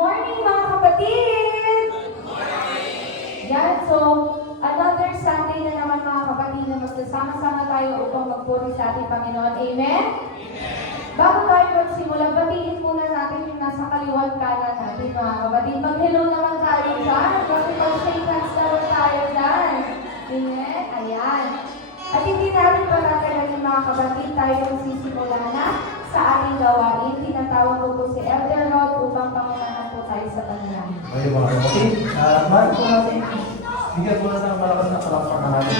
morning mga kapatid! Good morning! Yan, so another Sunday na naman mga kapatid na magsasama-sama tayo upang magpuri sa ating Panginoon. Amen? Bago tayo magsimula, batiin muna natin yung nasa kaliwat kanan natin mga kapatid. Mag-hello naman tayo dyan. Mag-shake hands naman tayo dyan. Amen? Ayan. At hindi natin patatagalin mga kapatid, tayo magsisimula na sa ating gawain. Tinatawag ko po si Elder Rod upang pangunahan po tayo sa pangyayari. Okay mga kapatid, mahal po natin. Bigyan po natin ang malakas na palakpakan natin.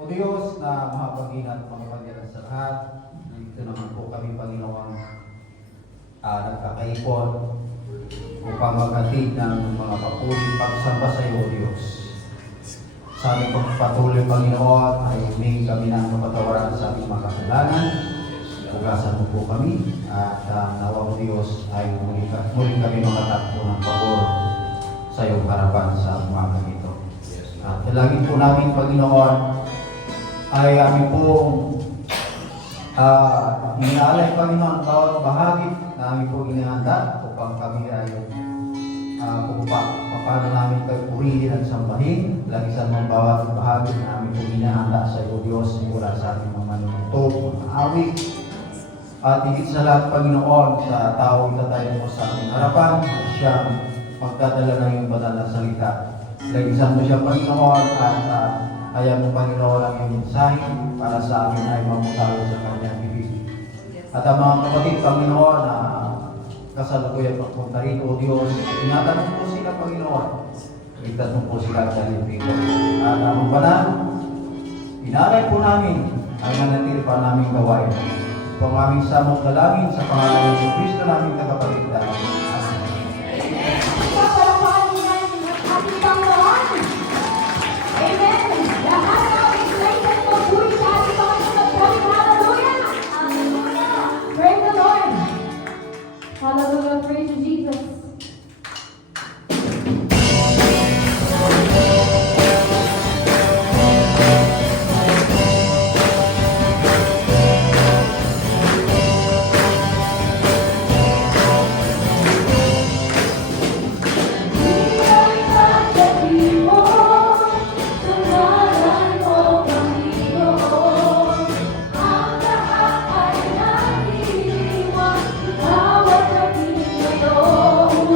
O Diyos na mahapaginat makapangyarihan sa lahat, dito naman po kami Panginoon nagkakaipon upang maghatid ng mga papuri pagsamba sa iyo, O Diyos. Sa aming pagpatuloy, Panginoon, ay humingi kami ng kapatawaran sa aming mga kasalanan. Ugasan mo po kami at nawa, O Diyos, ay muling kami makatakbo ng pabor sa iyong harapan sa umaga ito. At dalangin po namin, Panginoon, ay aming pong inaalay, Panginoon, bawat bahagi na aming pong inihanda upang kami ay kung paano namin kayo purihin at sambahin, lagisan ng bawat bahagi na aming pong inihanda sa iyo, Diyos, mula sa aming mga manunutog, mga awit, at higit sa lahat, Panginoon, sa tao itatayo mo sa aming harapan, siyang magdadala ng iyong banal na salita. Lagisan mo siya, Panginoon, at kaya mo, Panginoon, ang iyong mensahe para sa amin ay mamutalo sa kanyang bibig. At ang mga kapatid, Panginoon, na kasalukuyan pagpunta rito, O Diyos, tinatanong po sila, Panginoon. Ligtas mo po sila sa libro. At ang banal, inalay po namin ang nanatili pa namin gawain. Kung aming samot dalangin sa pangalan ng Kristo namin tagapagligtas. Hallelujah, praise Jesus. Oh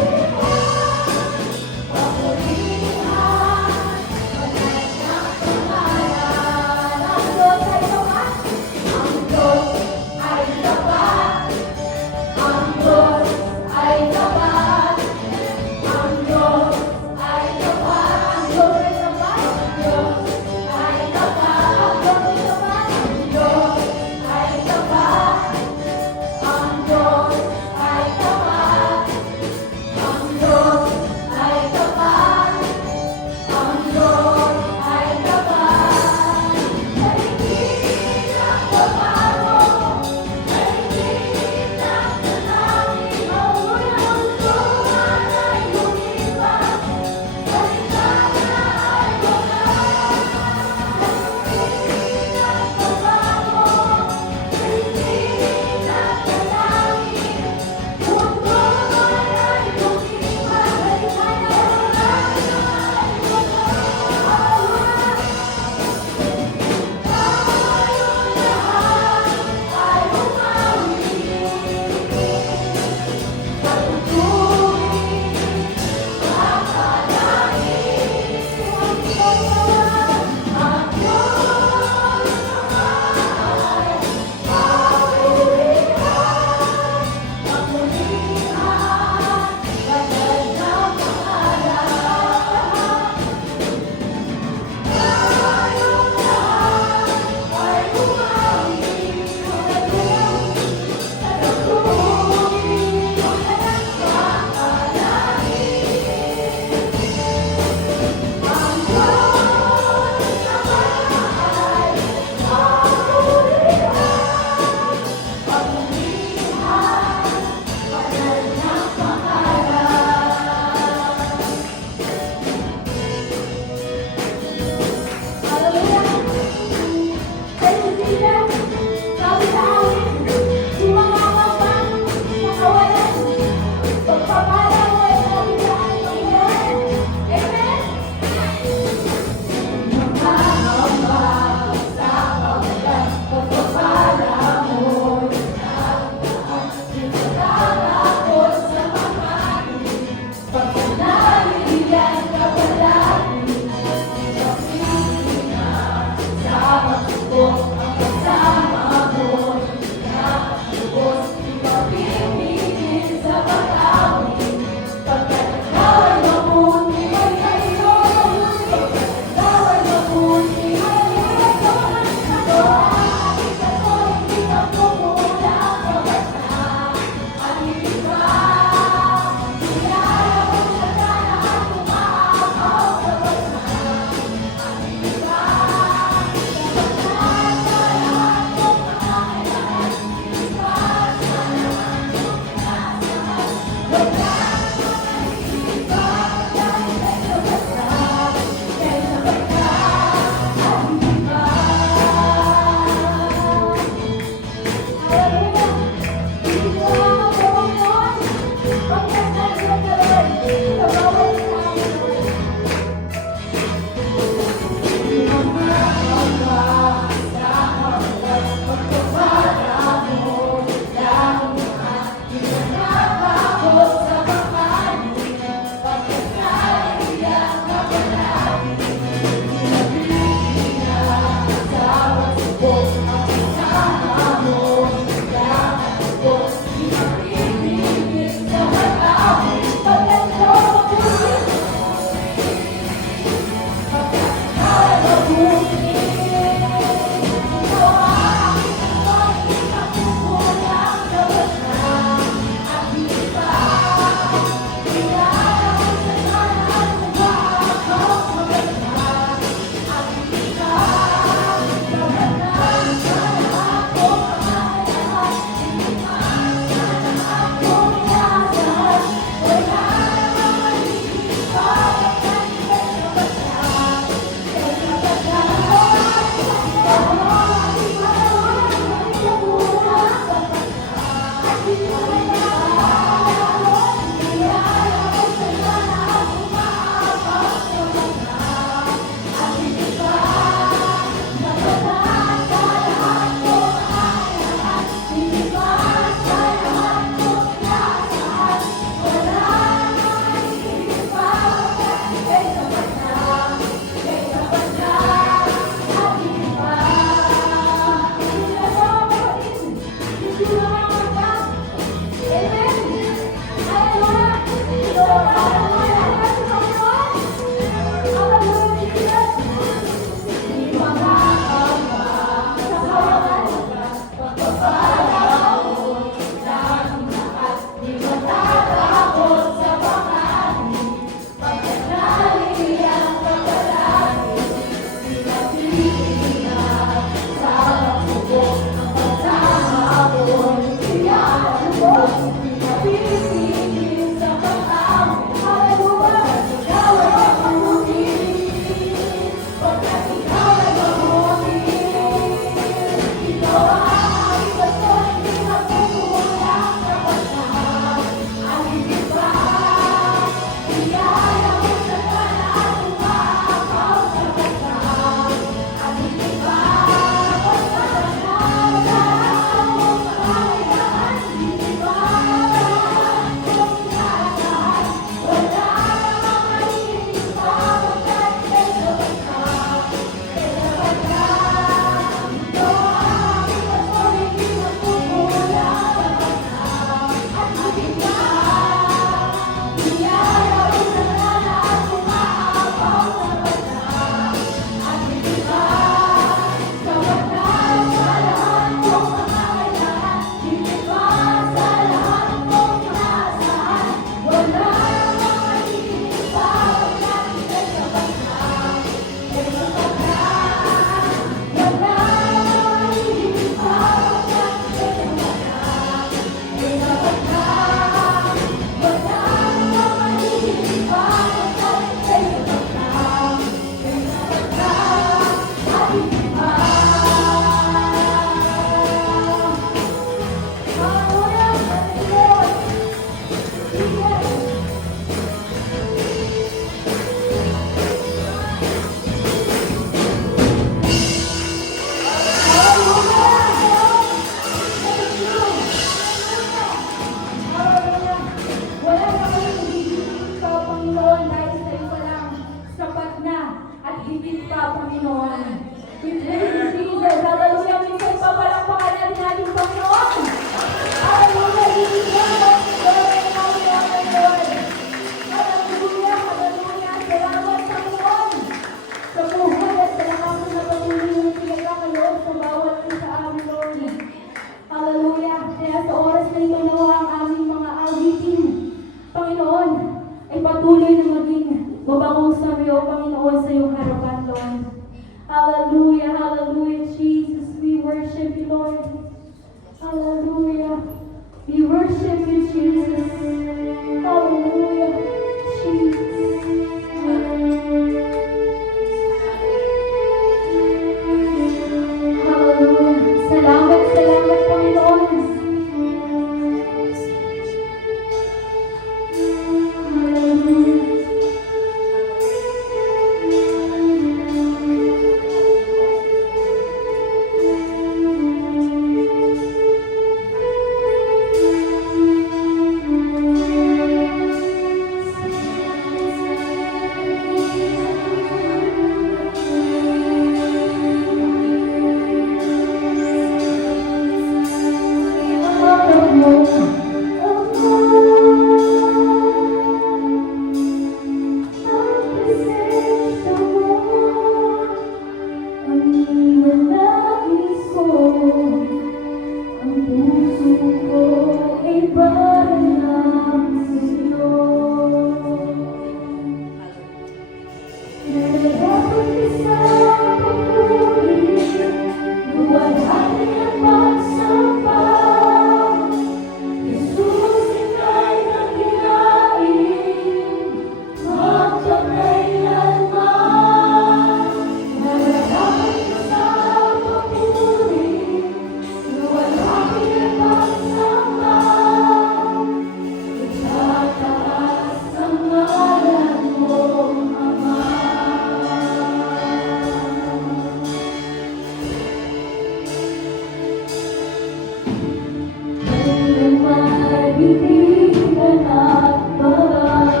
Ibigin at babago.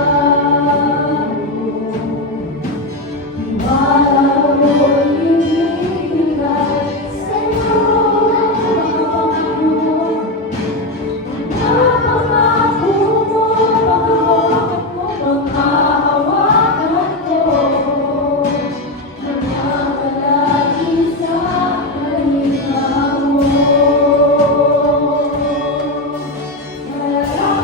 Tiwala mo'y ibigay sa'yo ang pangako. Napangako mo, panghahawakan ko. Nananalangin sa kalinga mo. Nararapat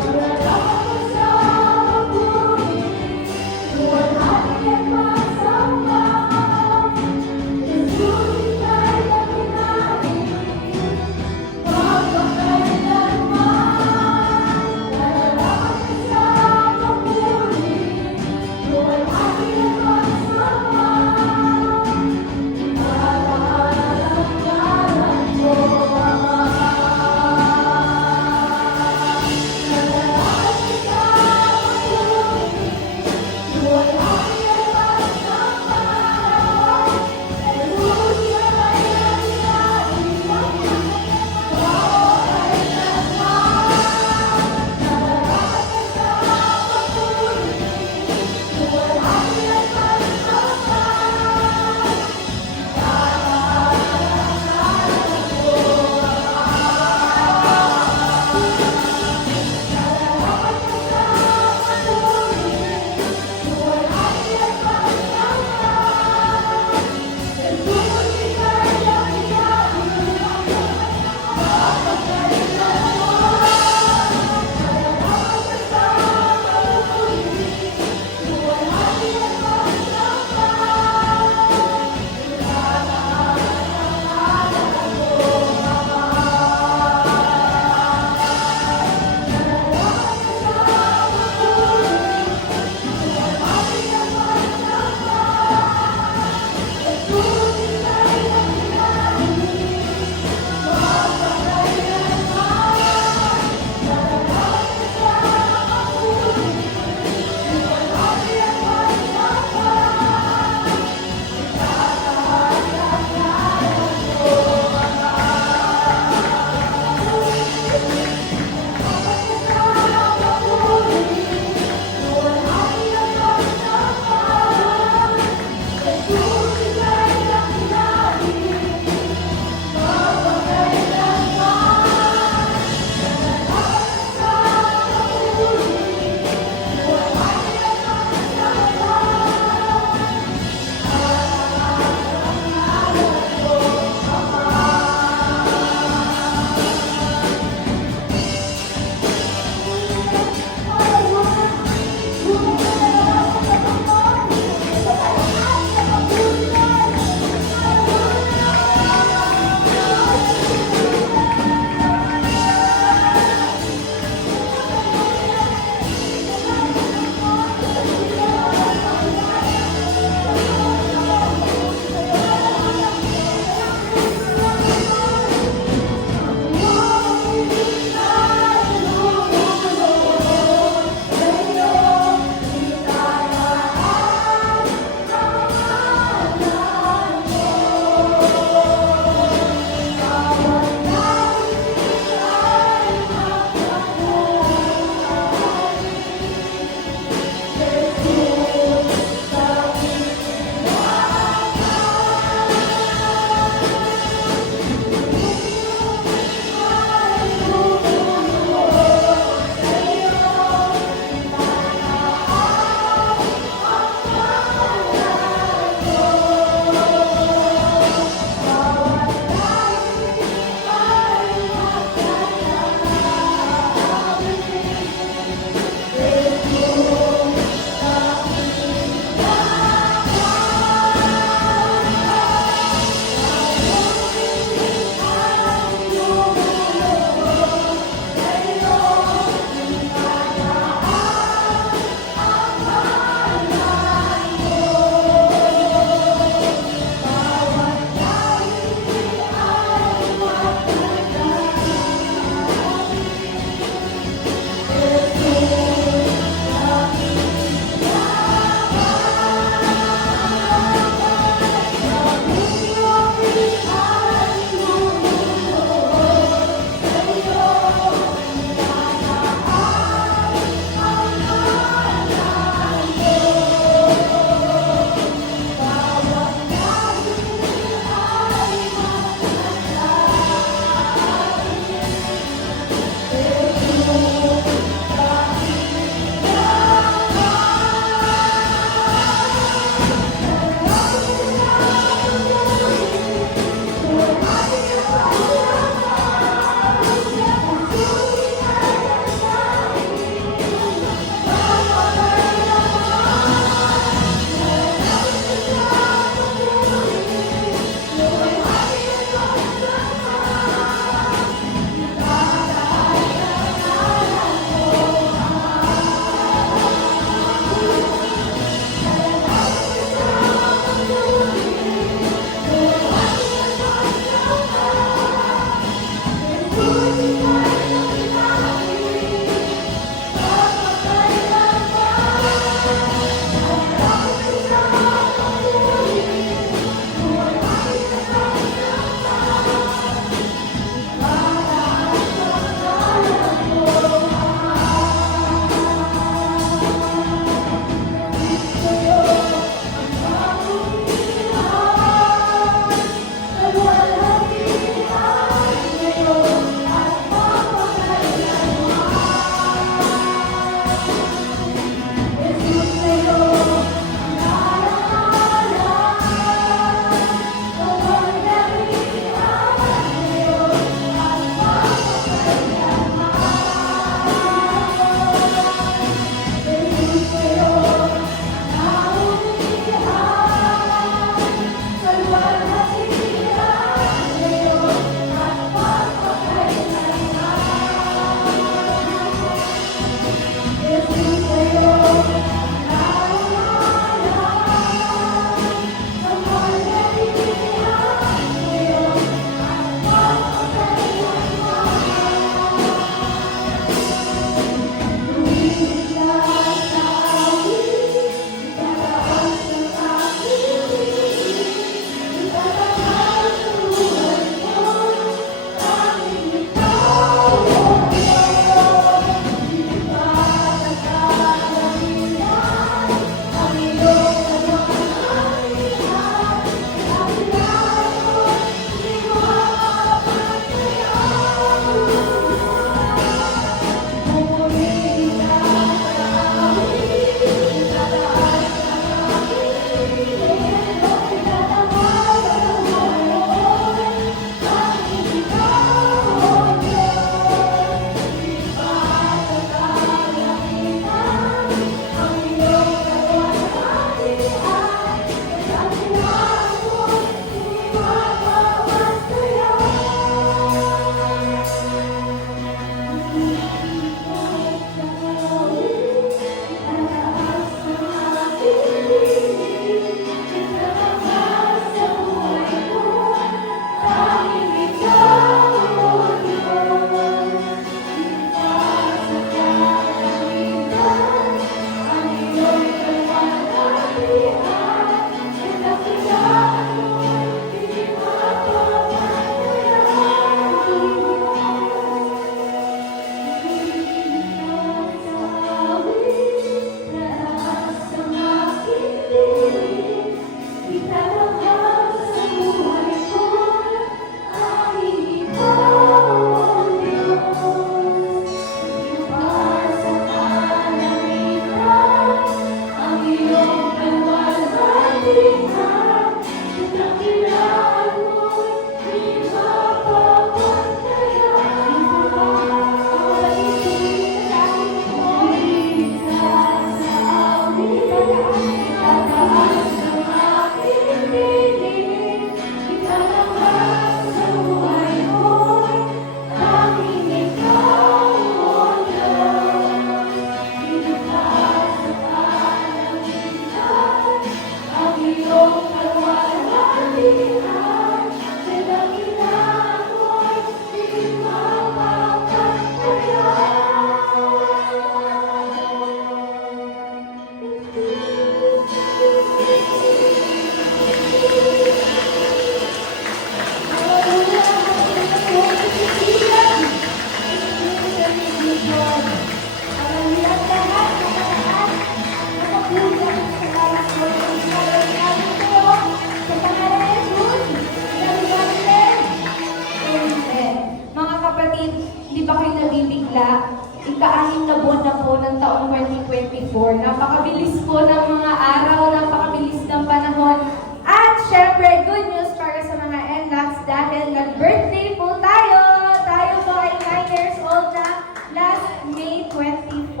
taong 2024. Napakabilis po ng mga araw, napakabilis ng panahon. At syempre, good news para sa mga NLACs dahil nag-birthday po tayo. Tayo po ay 9 years old na last May 24.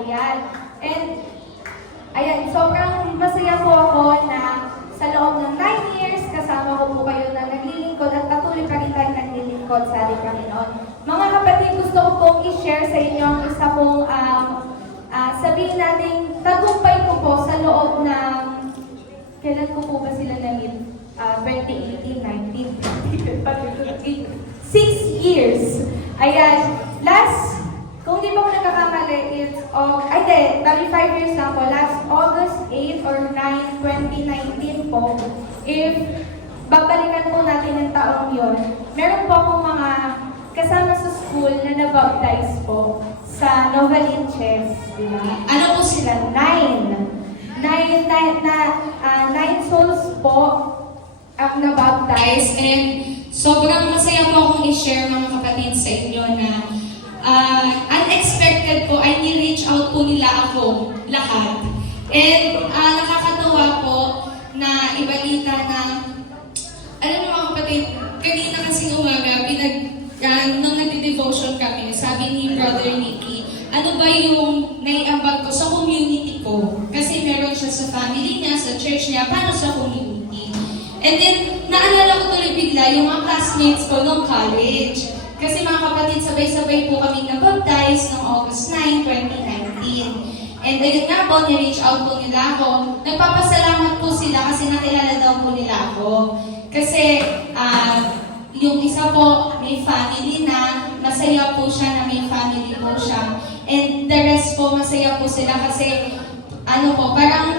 Ayan. And ayan, sobrang masaya po ako na sa loob ng 9 years, kasama ko po kayo na naglilingkod at patuloy pa rin tayo naglilingkod sa ating Panginoon. Mga kapatid, gusto ko pong i-share sa inyo ang isa pong sabihin natin, tagumpay ko po sa loob ng, kailan ko po ba sila na-meet? 2018, 19, 6 years. Ayan, last, kung di ba ako nagkakamali, it's, 5 years na po, last August 8 or 9, 2019 po, if babalikan po natin ang taong yon, meron po akong mga kasama sa school na nabaptize po sa Novaliches, di ba? Ano po sila? 9 souls po ang nabaptize, and sobrang masaya po akong i-share mga kapatid sa inyo na unexpected po ay ni-reach out po nila ako lahat. And nakakatawa po na ibalita na, alam niyo mga kapatid, kanina kasing umaga, nung nag-devotion kami, sabi ni Brother Nicky, ano ba yung naiambag ko sa community ko? Kasi meron siya sa family niya, sa church niya, paano sa community? And then, naalala ko tuloy bigla yung mga classmates ko nung college. Kasi mga kapatid, sabay-sabay po kami na-baptize noong August 9, 2019. And ayun nga po, ni-reach out po nila ako. Nagpapasalamat po sila kasi nakilala daw po nila ako. Kasi yung isa po, may family na, masaya po siya na may family po siya. And the rest po, masaya po sila kasi, parang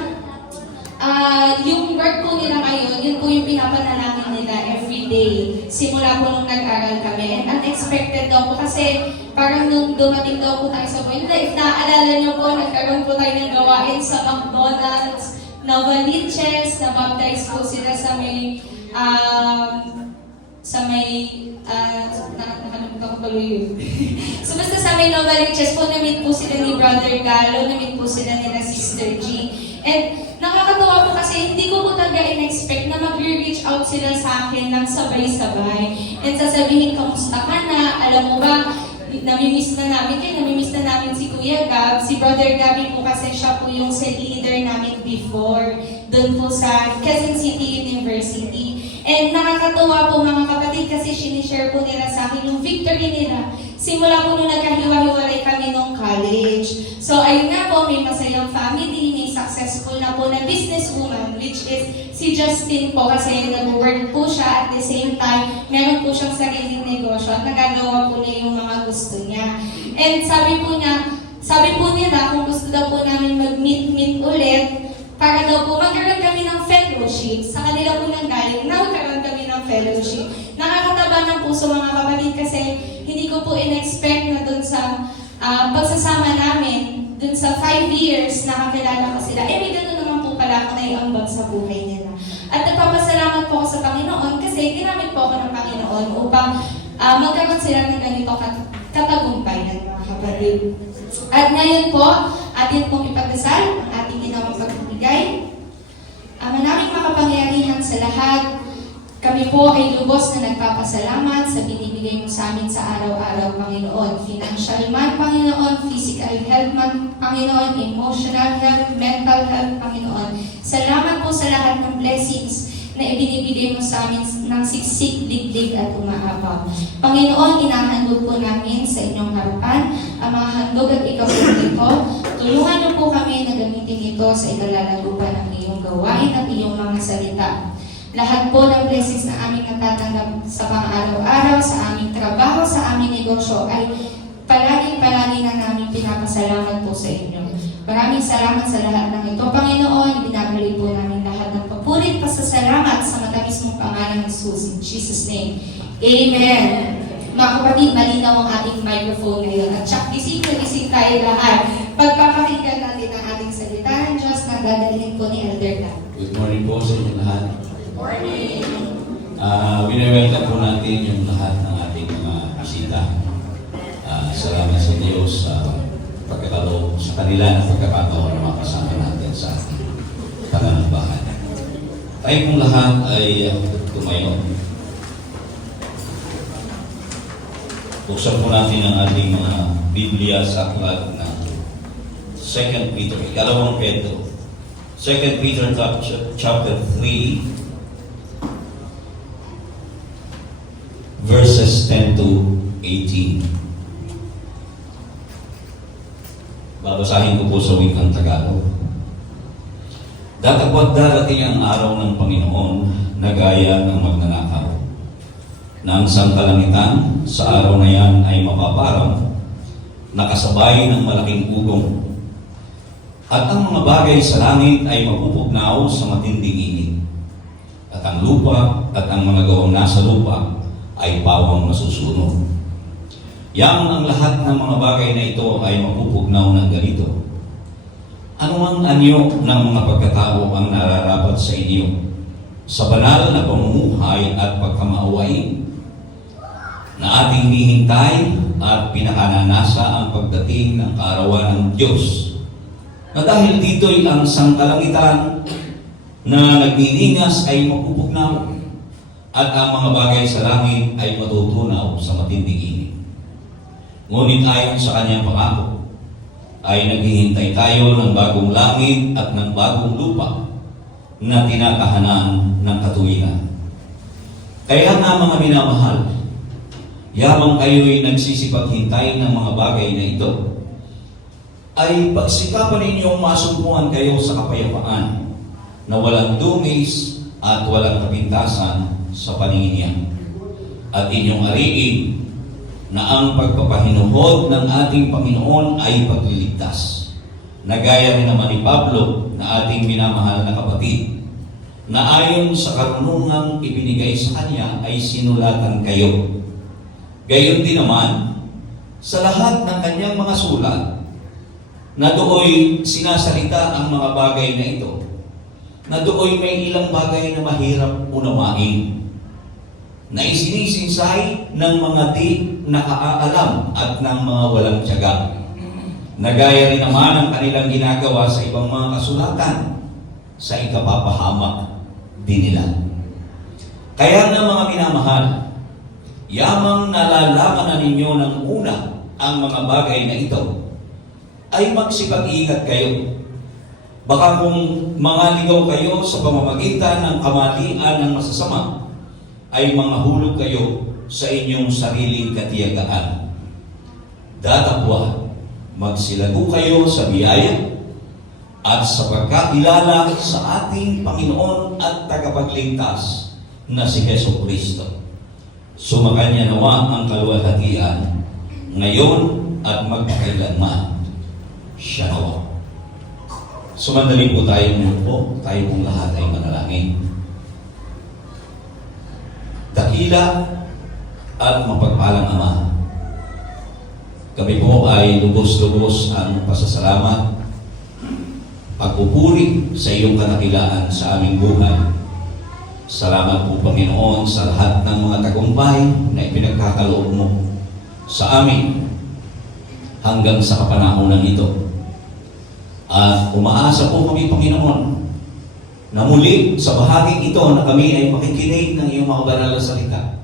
yung work po nila ngayon, yun po yung pinapanalangin nila everyday. Simula po nung nag-aral kami. And unexpected daw po kasi parang nung dumating daw po tayo sa point na if naaalala niyo po, nagkaroon po tayo ng gawain sa McDonald's, Novaliches, na-baptize po sila sa may nakalimutan ko tuloy yun. So basta sa may Novaliches po, na-meet po sila ni Brother Galo, na-meet po sila nila Sister G. And nakakatawa po kasi hindi ko po talaga in-expect na mag-reach out sila sa akin ng sabay-sabay. And sasabihin, kamusta ka na? Alam mo ba, namimiss na namin si Kuya Gab. Si Brother Gabi po kasi siya po yung set leader namin before doon po sa Quezon City University. And nakakatawa po mga kapatid kasi sinishare po nila sa akin yung victory nila. Simula po nung nagkahiwa-hiwalay kami nung college. So ayun nga po, may masayang family, may successful na po na businesswoman, which is si Justin po kasi nag-work po siya at the same time, meron po siyang sariling negosyo at nagagawa po niya yung mga gusto niya. And sabi po nila kung gusto daw po namin mag-meet ulit, para daw po magkaroon kami ng fellowship. Sa kanila po nang galing, magkaroon kami ng fellowship. Nakakataba ng puso mga kapatid kasi hindi ko po in-expect na dun sa pagsasama namin, dun sa 5 years na kakilala ko sila, may gano'n naman po pala ako na iambag sa buhay nila. At nagpapasalamat po ako sa Panginoon kasi ginamit po ako ng Panginoon upang magkaroon sila ng ganito katagumpayan mga kapatid. At ngayon po, atin pong ipagdasal ang ating ginawang pagbibigay. Manaming makapangyarihan sa lahat, kami po ay lubos na nagpapasalamat sa binibigay mo sa amin sa araw-araw, Panginoon. Financial man, Panginoon, physical health man, Panginoon, emotional health, mental health, Panginoon. Salamat po sa lahat ng blessings na ibinibigay mo sa amin ng siksik, digdig at umaabang. Panginoon, inahandog po namin sa inyong harapan ang mga handog at ikaw po dito. Tulungan niyo po kami na gamitin ito sa ikalalago pa ng iyong gawain at iyong mga salita. Lahat po ng blessings na aming natatanggap sa pang-araw-araw, sa aming trabaho, sa aming negosyo ay palagi na namin pinapasalamat po sa inyo. Maraming salamat sa lahat ng ito, Panginoon. Binabalik po namin lahat ng papurit, pasasalamat sa matamis mong pangalan ng Jesus. In Jesus' name, Amen. Mga kapatid, malinaw ang ating microphone ngayon. At tsak, gising tayo lahat. Pagpapakinggan natin ang ating salita ng Diyos na dadalhin po ni Elder Dan. Good morning po sa inyo lahat. Morning! Winewelcome po natin yung lahat ng ating mga bisita. Salamat sa Diyos. pagkakaloob sa kanila na pagkakataon na makasama natin sa pananampahan. Tayo pong lahat ay tumayo. Buksan po natin ang ating mga Biblia sa aklat ng 2 Peter, ikalawang Pedro. 2 Peter chapter 3, verses 10 to 18. Babasahin ko po sa wikang Tagalog. Datapwat darating ang araw ng Panginoon na gaya ng magnanakaw, na ang sangkalangitan sa araw na yan ay mapaparang, nakasabay ng malaking ugong, at ang mga bagay sa langit ay mapupugnaw sa matinding init, at ang lupa at ang mga gawang nasa lupa ay pawang masusunog. Yang ang lahat ng mga bagay na ito ay mapupugnaw ng ganito. Anumang anyo ng mga pagkatao ang nararapat sa inyo sa banal na pamumuhay at pagkamaawain na ating hinihintay at pinakananasa ang pagdating ng kaarawan ng Diyos, na dahil dito'y ang sangkalangitan na nagniningas ay mapupugnaw, at ang mga bagay sa langit ay matutunaw sa matinding init. Ngunit ayon sa kanyang pangako, ay naghihintay tayo ng bagong langit at ng bagong lupa na tinatahanan ng katuwiran. Kaya nga mga minamahal, yamang kayo'y nagsisipaghintay ng mga bagay na ito, ay pagsikapan ninyong masumpungan kayo sa kapayapaan na walang dungis at walang kapintasan sa paningin niya, at inyong ariin na ang pagpapahinuhod ng ating Panginoon ay pagliligtas, na gaya rin naman ni Pablo na ating minamahal na kapatid, na ayon sa karunungang ibinigay sa kanya ay sinulatan kayo. Gayon din naman sa lahat ng kanyang mga sulat, na dooy sinasalita ang mga bagay na ito, na dooy may ilang bagay na mahirap unawain, na isinisinsay ng mga di nakaalam at ng mga walang tiyaga, na gaya rin naman ang kanilang ginagawa sa ibang mga kasulatan sa ikapapahamak din nila. Kaya nga mga minamahal, yamang nalalaman na ninyo ng una ang mga bagay na ito, ay magsipag-ingat kayo. Baka kung mangaligaw kayo sa pamamagitan ng kamalian ng masasama, ay manghahulog kayo sa inyong sariling katiyagaan. Datapwa, magsilago kayo sa biyaya at sa pagkakilala sa ating Panginoon at tagapagligtas na si Heso Kristo. Sumakanya nawa ang kaluwalhatian ngayon at magpakailanman. Siya nawa. Sumandali po tayo po, tayo pong lahat ay manalangin. Dakila at mapagpalang Ama, kami po ay lubos-lubos ang pasasalamat, pagpupuri sa iyong kadakilaan sa aming buhay. Salamat po, Panginoon, sa lahat ng mga tagumpay na ipinagkakaloob mo sa amin hanggang sa kapanahonan ito. At umaasa po kami, Panginoon, na muli sa bahaging ito na kami ay makikinig ng iyong mga banal na salita.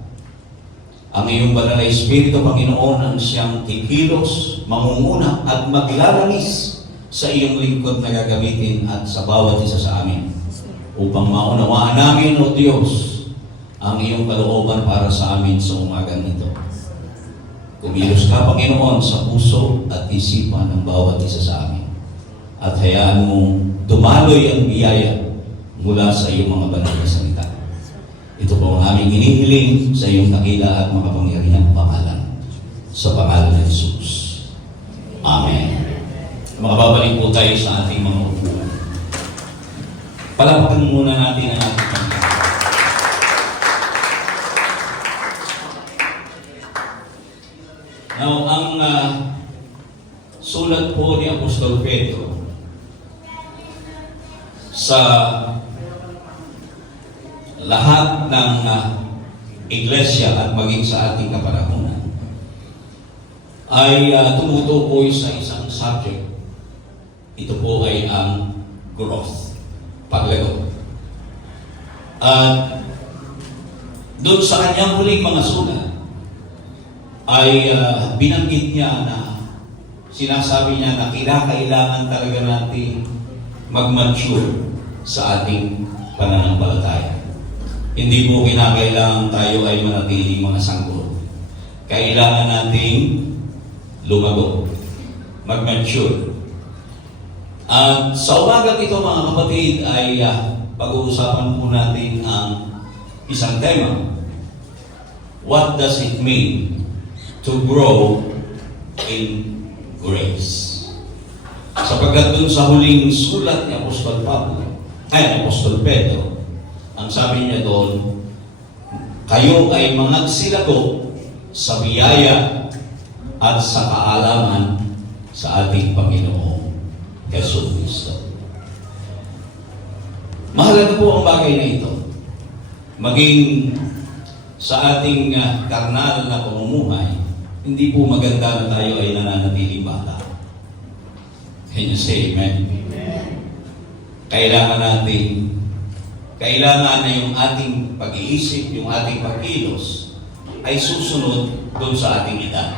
Ang iyong banal na Espiritu, Panginoon, ang siyang kikilos, mangunguna at maglalangis sa iyong lingkod na gagamitin at sa bawat isa sa amin, upang maunawaan namin, O Diyos, ang iyong kalooban para sa amin sa umagang ito. Kumilos ka, Panginoon, sa puso at isipan ng bawat isa sa amin, at hayaan mong dumaloy ang biyaya mula sa iyong mga banal na salita. Ito po ang aming hinihiling sa iyong dakila at makapangyarihang pangalan, sa pangalan ng Jesus. Amen. Makababalik po tayo sa ating mga upuan. Palapakan muna natin ang ating Panginoon. Now, ang sulat po ni Apostol Pedro sa lahat ng iglesia at maging sa ating kapanahunan ay tumutukoy sa isang subject. Ito po ay ang growth, paglago. At doon sa kanyang huling mga sulat, ay binanggit niya na sinasabi niya na kinakailangan talaga natin mag-mature sa ating pananampalataya. Hindi po kinakailangan tayo ay manatiling mga sanggol. Kailangan nating lumago, mag-mature. At sa umagang ito mga kapatid ay pag-uusapan po natin ang isang tema. What does it mean to grow in grace? Sapagkat dun sa huling sulat ni Apostol Pedro, ang sabi niya doon, kayo ay magsilago sa biyaya at sa kaalaman sa ating Panginoong Hesus Kristo. Mahalaga po ang bagay na ito. Maging sa ating karnal na pamumuhay, hindi po maganda na tayo ay nananatiling bata. Can you say amen? Kailangan na yung ating pag-iisip, yung ating pagkilos, ay susunod doon sa ating edad.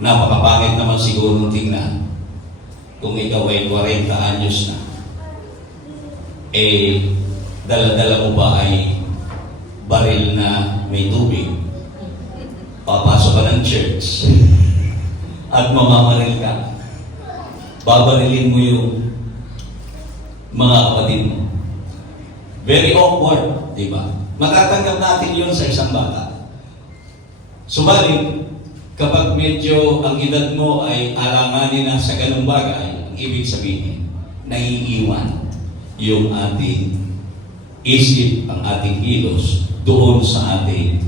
Napakapangit naman siguro tingnan kung ikaw ay 40 anyos na. Dala-dala mo ba ay baril na may tubig? Papasok ka ng church at mamamaril ka. Babarilin mo yung mga kapatid mo. Very awkward, di ba? Matatanggap natin yun sa isang bata. Subalit, kapag medyo ang edad mo ay alanganin na sa ganung bagay, ang ibig sabihin, naiiwan yung ating isip, ang ating kilos doon sa ating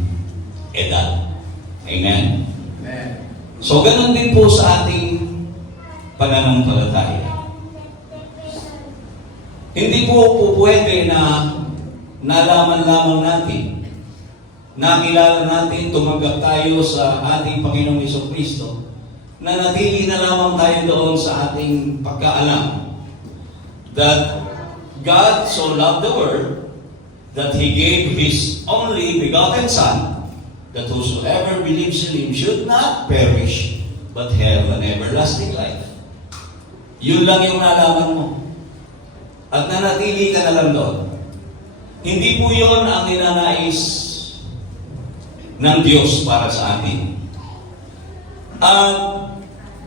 edad. Amen? Amen. So, ganun din po sa ating pananampalataya. Hindi po pwede na nalaman lamang natin, nakilala natin, tumanggap tayo sa ating Panginoong Jesucristo, na natili na lamang tayo doon sa ating pagkaalam that God so loved the world that He gave His only begotten Son, that whosoever believes in Him should not perish, but have an everlasting life. Yun lang yung nalaman mo. At nanatili ka na lang doon. Hindi po yun ang ninanais ng Diyos para sa atin.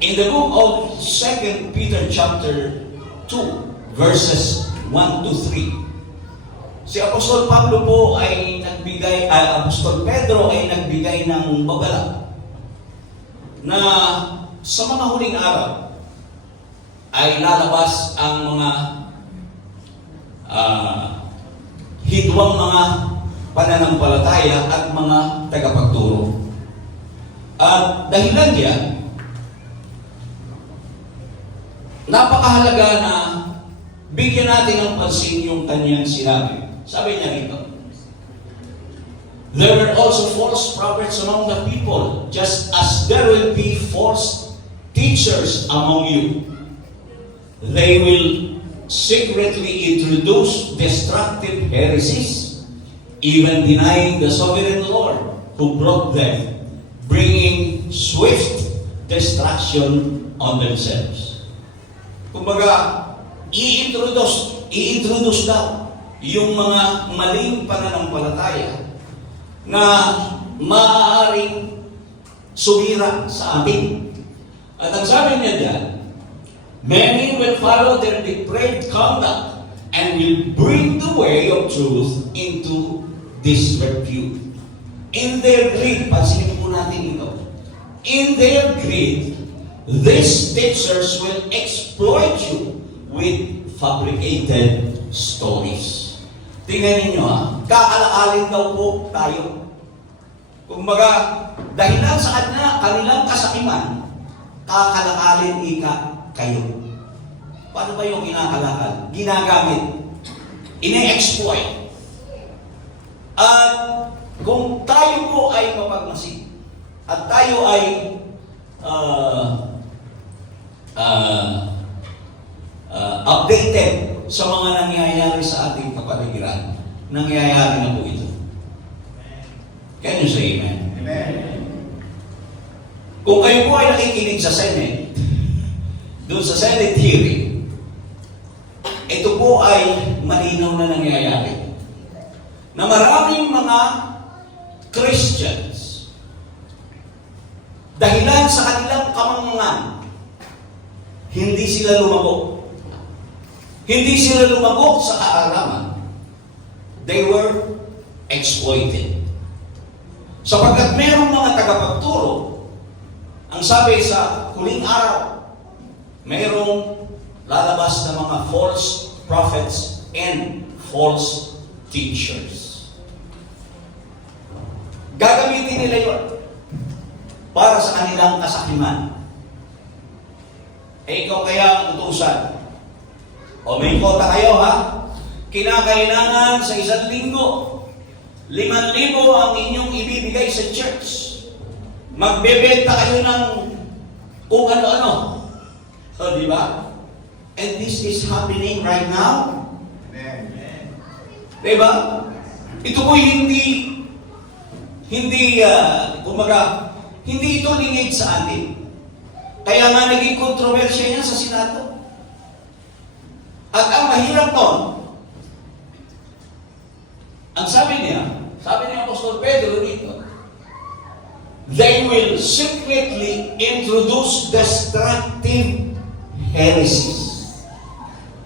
In the book of 2 Peter chapter 2, verses 1 to 3, si Apostol Pablo po ay nagbigay, Apostol Pedro ay nagbigay ng babala na sa mga huling araw ay lalabas ang mga hidwang mga pananampalataya at mga tagapagturo. At dahilan diyan, napakahalaga na bigyan natin ng pansin yung kanyang sinabi. Sabi niya rito, there were also false prophets among the people, just as there will be false teachers among you. They will secretly introduce destructive heresies, even denying the sovereign Lord who brought them, bringing swift destruction on themselves. Kumbaga, i-introduce daw yung mga maling pananampalataya na maaaring sumira sa atin. At ang sabi niya dyan, many will follow their depraved conduct and will bring the way of truth into disrepute. In their greed, pansinin po natin ito. In their greed, these teachers will exploit you with fabricated stories. Tingnan ninyo kakaalaalin daw po tayo. Kumbaga, dahilan sa kanilang kasakiman, kakalaalin kayo. Paano ba yung kinakalakal? Ginagamit. Ine-exploit. At kung tayo po ay mapagmasid, at tayo ay updated sa mga nangyayari sa ating kapaligiran. Nangyayari na po ito. Can you say amen? Amen. Kung kayo po ay nakikinig sa Senate, doon sa Senate hearing, ito po ay malinaw na nangyayari. Na maraming mga Christians, dahilan sa kanilang kamangmangan, hindi sila lumago. Hindi sila lumago sa kaalaman. They were exploited. Sapagkat mayroong mga tagapagturo, ang sabi sa huling araw, mayroong lalabas na mga false prophets and false teachers. Gagamitin nila yun para sa kanilang kasakiman. Eh, ikaw kaya ang utusan. O may kota kayo, ha? Kinakailangan sa isang linggo, 5,000 ang inyong ibibigay sa church. Magbebenta kayo ng kung ano-ano. So, di ba? And this is happening right now. Amen. Di ba? Ito po hindi ito lingid sa atin. Kaya nga naging kontrobersya niya sa Senado. At ang mahirap nun, ang sabi ni Apostol Pedro dito, they will secretly introduce destructive heresies,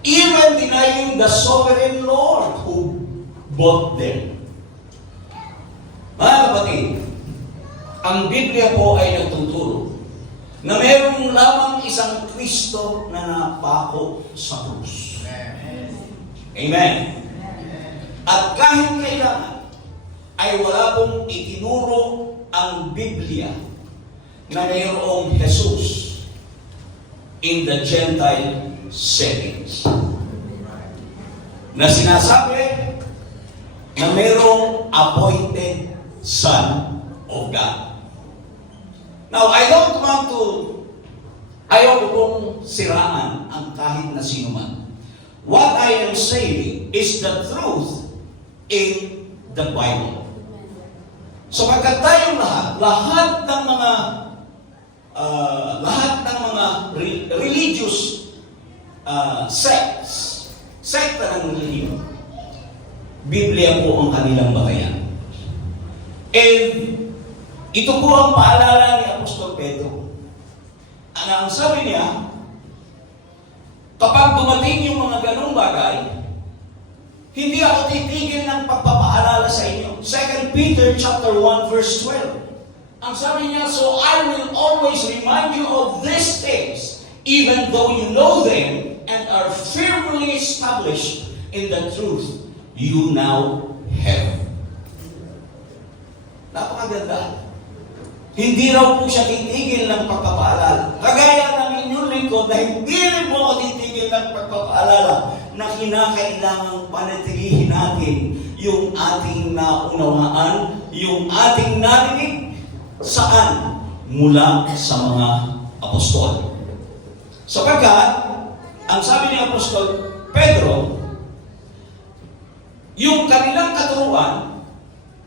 even denying the sovereign Lord who bought them. Mga kapatid, ang Biblia po ay nagtuturo na mayroong lamang isang Kristo na napako sa krus. Amen. At kahit kailangan, ay wala pong itinuro ang Biblia na mayroong Jesus in the Gentile settings. Na sinasabi na mayroong appointed Son of God. Now, ayaw ko pong siraan ang kahit na sino man. What I am saying is the truth in the Bible. So pagkat tayong lahat ng mga religious sekta ng religion, Biblia po ang kanilang batayan. And ito po ang paalala ni Apostol Pedro. Ang sabi niya, kapag dumating yung mga ganong bagay, hindi ako titigil ng pagpapaalala sa inyo. 2 Peter chapter 1 verse 12. Ang sabi niya, so I will always remind you of these things, even though you know them and are firmly established in the truth you now have. Napakaganda. Hindi raw po siya titigil ng pagpapaalala. Kagaya ng inyong lingkod na hindi rin po ako titigil ng pagpapaalala na kinakailangang panatilihin natin yung ating naunawaan, yung ating narinig, saan? Mula sa mga apostol. Sapagkat, ang sabi ni Apostol Pedro, yung kanilang katuruan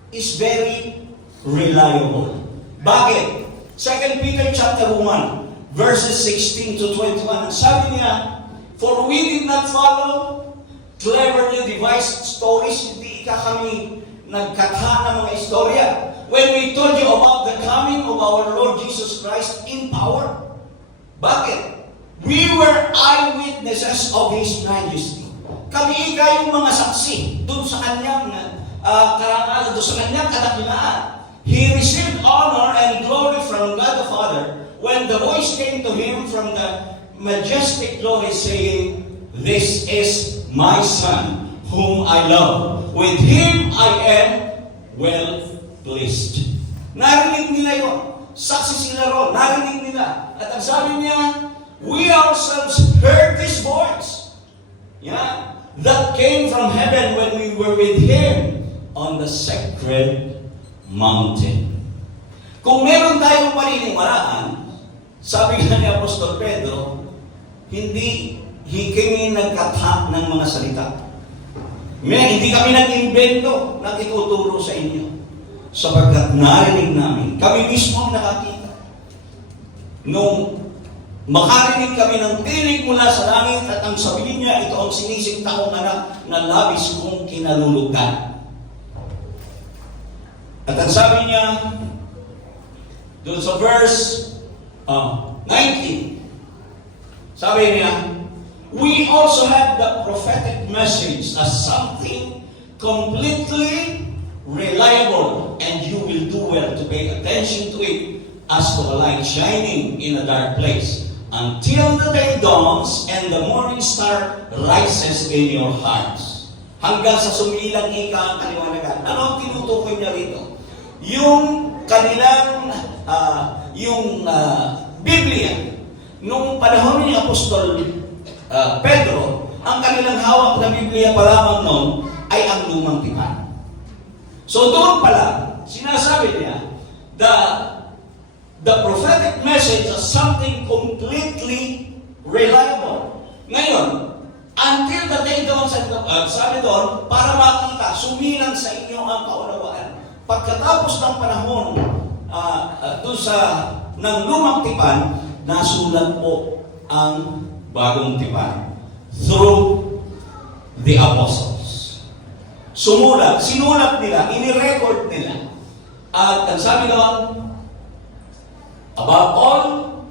is very reliable. Bakit? 2 Peter chapter 1, verses 16 to 21. Sabi niya, for we did not follow cleverly devised stories, hindi kami nagkatha ng mga istorya. When we told you about the coming of our Lord Jesus Christ in power. Bakit? We were eyewitnesses of His majesty. Kami kayong mga saksi doon sa kanyang karangalan, doon sa kanyang kadakilaan. He received honor and glory from God the Father when the voice came to him from the majestic glory saying, this is my Son, whom I love. With him I am well pleased. Narinig nila yun. Saksi sila ron. Narinig nila. At ang sabi niya, we ourselves heard this voice. Yeah. That came from heaven when we were with him on the sacred mountain. Kung meron tayong paniniwalaan, sabi nga ni Apostol Pedro, hindi kami nagkatha ng mga salita. Hindi kami nag-imbento ng ituturo sa inyo. Sapagkat narinig namin, kami mismo ang nakakita. Nung makarinig kami ng tinig mula sa langit at ang sabihin niya, ito ang sinising taong anak na labis kong kinalulugan. At ang sabi niya, doon sa verse 19, sabi niya, we also have the prophetic message as something completely reliable, and you will do well to pay attention to it as to a light shining in a dark place until the day dawns and the morning star rises in your hearts. Hanggang sa sumilang ika ang kaliwanagan. Ano ang tinutukoy niya rito? Yung kanilang, Biblia, nung panahon ni Apostol Pedro, ang kanilang hawak na Biblia pa lamang noon ay ang lumang tipan. So doon pala, sinasabi niya, the prophetic message is something completely reliable. Ngayon, until the day dawns, sabi doon, para makita, sumilang sa inyo ang kaunawaan. Pagkatapos ng panahon, doon ng lumang tipan, nasulat po ang bagong tipan through the apostles. Sinulat nila, inirecord nila. At ang sabi doon, above all,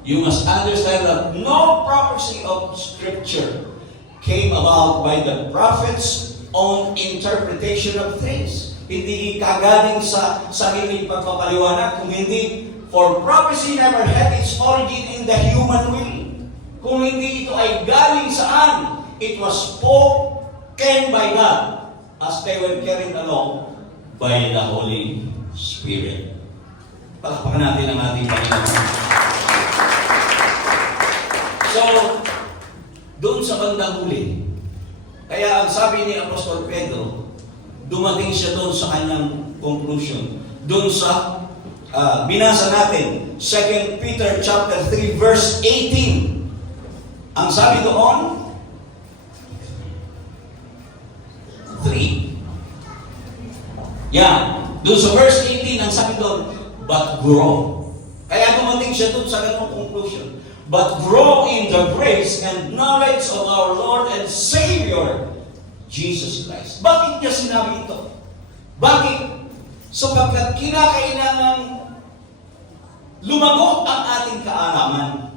you must understand that no prophecy of Scripture came about by the prophet's own interpretation of things. Hindi kagaling sa sariling pagpapaliwanag, kung hindi, for prophecy never had its origin in the human will. Kung hindi ito ay galing saan, it was spoken by God as they were carried along by the Holy Spirit. Palakpakan natin ang ating Panginoon. So, doon sa bandang huli, kaya ang sabi ni Apostol Pedro, dumating siya doon sa kanyang conclusion. Doon sa binasa natin, 2 Peter chapter 3 verse 18. Ang sabi doon, 3. Yan. Doon sa verse 18, ang sabi doon, but grow. Kaya dumating siya doon sa ganong conclusion. But grow in the grace and knowledge of our Lord and Savior, Jesus Christ. Bakit niya sinabi ito? Bakit? Sapagkat kinakailangan lumago ang ating kaalaman.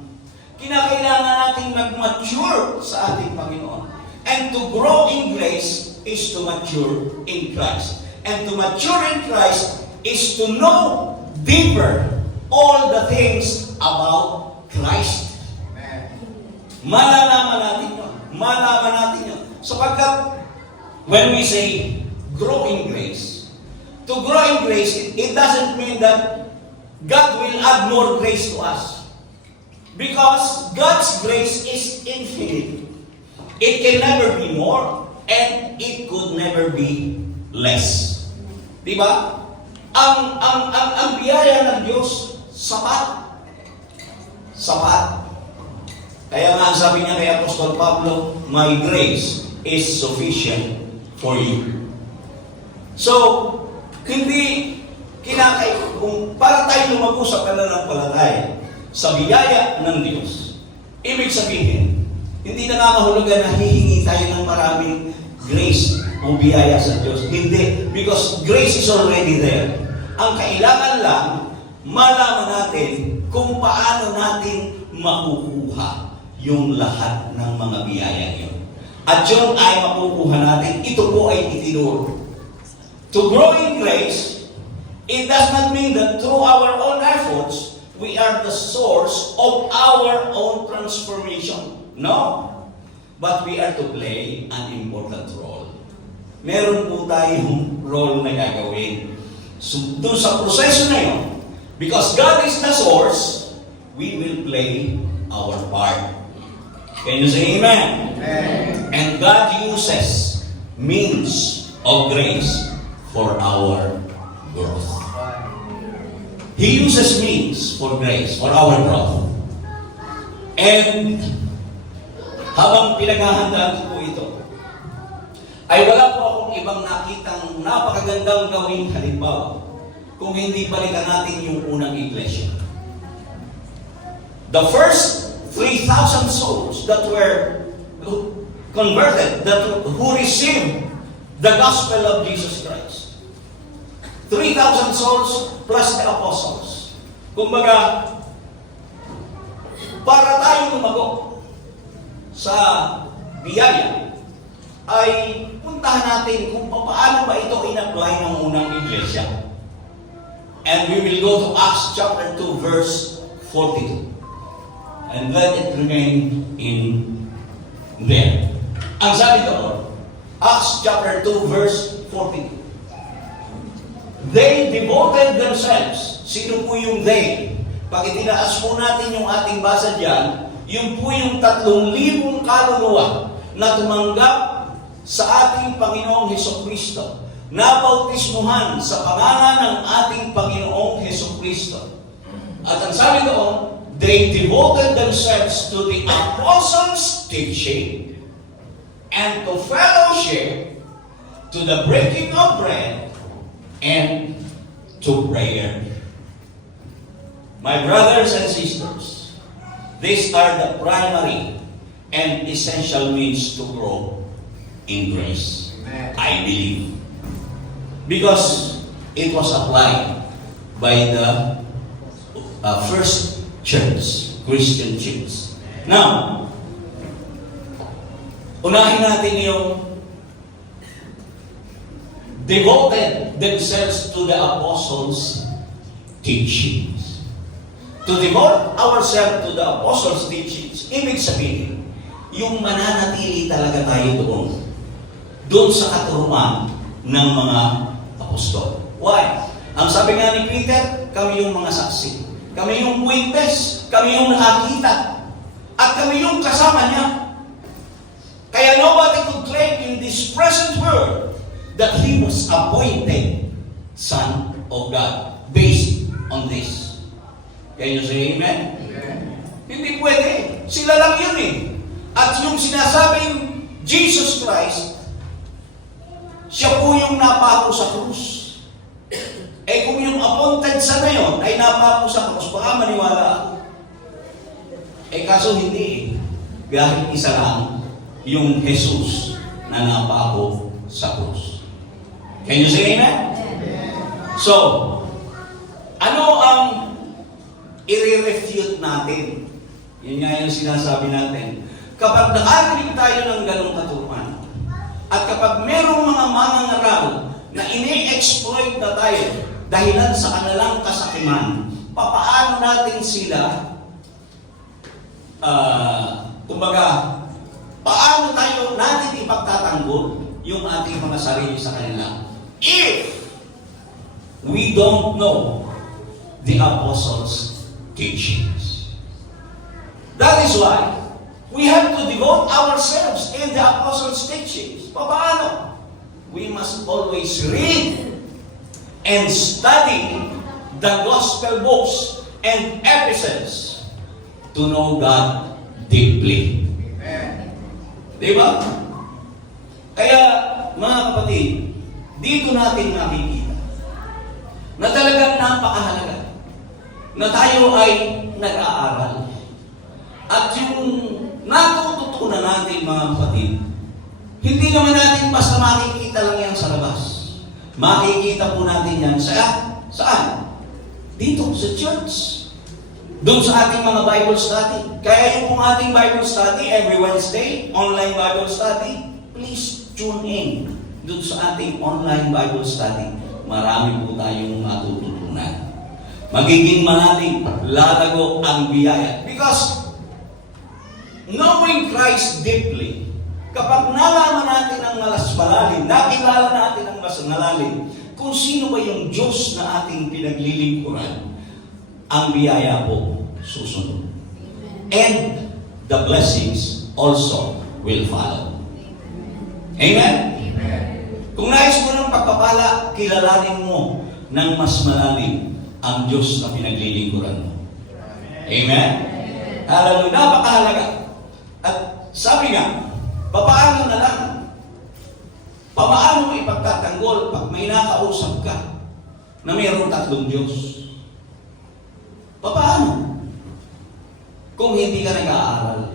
Kinakailangan nating mag-mature sa ating Panginoon. And to grow in grace is to mature in Christ. And to mature in Christ is to know deeper all the things about Christ. Malalaman natin yun. Malaman natin yun. Sapagkat when we say grow in grace, to grow in grace, it doesn't mean that God will add more grace to us. Because God's grace is infinite. It can never be more, and it could never be less. Diba? Ang biyaya ng Diyos, sapat. Sapat. Kaya nga sabi niya kay Apostol Pablo, my grace is sufficient for you. So, hindi kung para tayo lumago sa pananampalataya, sa biyaya ng Diyos, ibig sabihin, hindi nangangahulugan na hihingi tayo ng maraming grace o biyaya sa Diyos. Hindi. Because grace is already there. Ang kailangan lang, malaman natin kung paano natin makukuha yung lahat ng mga biyaya yun. At yun ay makukuha natin. Ito po ay itinuro. To grow in grace, it does not mean that through our own efforts, we are the source of our own transformation. No. But we are to play an important role. Meron po tayong role na gagawin. So, doon sa proseso na yun, because God is the source, we will play our part. Can you say amen? Amen. And God uses means of grace for our growth. He uses means for grace, for our growth. And habang pinaghahandaan ko po ito, ay wala po akong ibang nakitang napakagandang gawing halimbawa kung hindi balikan natin yung unang iglesia. The first 3,000 souls that were converted, who received the gospel of Jesus Christ. 3,000 souls plus the apostles. Kumbaga, para tayo lumago sa biyaya, ay puntahan natin kung paano ba ito in-apply ng unang iglesia. And we will go to Acts chapter 2 verse 42. And let it remain in there. Ang sabi doon, Acts chapter 2 verse 42. They devoted themselves. Sino po yung they? Pag itinaas po natin yung ating basa dyan, yun po yung 3,000 kaluluwa na tumanggap sa ating Panginoong Hesukristo, na bautismuhan sa pangalan ng ating Panginoong Hesukristo. At ang sabi doon, they devoted themselves to the apostles' teaching and to fellowship, to the breaking of bread, and to prayer. My brothers and sisters, these are the primary and essential means to grow in grace. I believe. Because it was applied by the first church, Christian church. Now, unahin natin yung devoted themselves to the apostles' teachings. To devote ourselves to the apostles' teachings, ibig sabihin, yung mananatili talaga tayo doon sa katuruan ng mga apostol. Why? Ang sabi nga ni Peter, kami yung mga saksi. Kami yung witness. Kami yung nakakita. At kami yung kasama niya. Kaya nobody could claim in this present world that he was appointed Son of God based on this. Can you say amen? Amen. Hindi pwede. Sila lang yun eh. At yung sinasabing Jesus Christ, siya po yung napako sa krus. Eh kung yung appointed Son na yun ay napako sa krus, baka maniwala ako. Eh kaso hindi eh. Dahil isa lang yung Jesus na napako sa krus. Can you say amen? So, ano ang i-refute natin? Yun nga yung sinasabi natin. Kapag nakarinig tayo ng ganong katuruan, at kapag merong mga mangangaral na ini-exploit na tayo dahilan sa kanilang kasakiman, papaano natin sila, paano tayo natin ipagtatanggol yung ating mga sarili sa kanila? If we don't know the apostles' teachings. That is why we have to devote ourselves in the apostles' teachings. Paano? We must always read and study the gospel books and epistles to know God deeply. Amen. Diba? Kaya, mga kapatid, dito natin nakikita na talagang napakahalaga na tayo ay nag-aaral. At yung natututunan natin, mga kapatid, hindi naman natin basta makikita lang yan sa labas. Makikita po natin yan saan? Dito, sa church. Doon sa ating mga Bible study. Kaya yung ating Bible study, every Wednesday, online Bible study, please tune in doon sa ating online Bible study. Marami po tayong matututunan. Magiging manating lalago ang biyaya. Because knowing Christ deeply, kapag nalaman natin ang mas malalim, nakilala natin ang mas malalim, kung sino ba yung Diyos na ating pinaglilingkuran, ang biyaya po susunod. And the blessings also will follow. Amen? Amen. Kung nais mo ng pagpapala, kilalanin mo ng mas malalim ang Diyos na pinaglilingkuran mo. Amen? Hallelujah. Napakahalaga. At sabi nga, papaano na lang? Papaano mo ipagtatanggol pag may nakausap ka na mayroong tatlong Diyos? Papaano? Kung hindi ka nag-aaral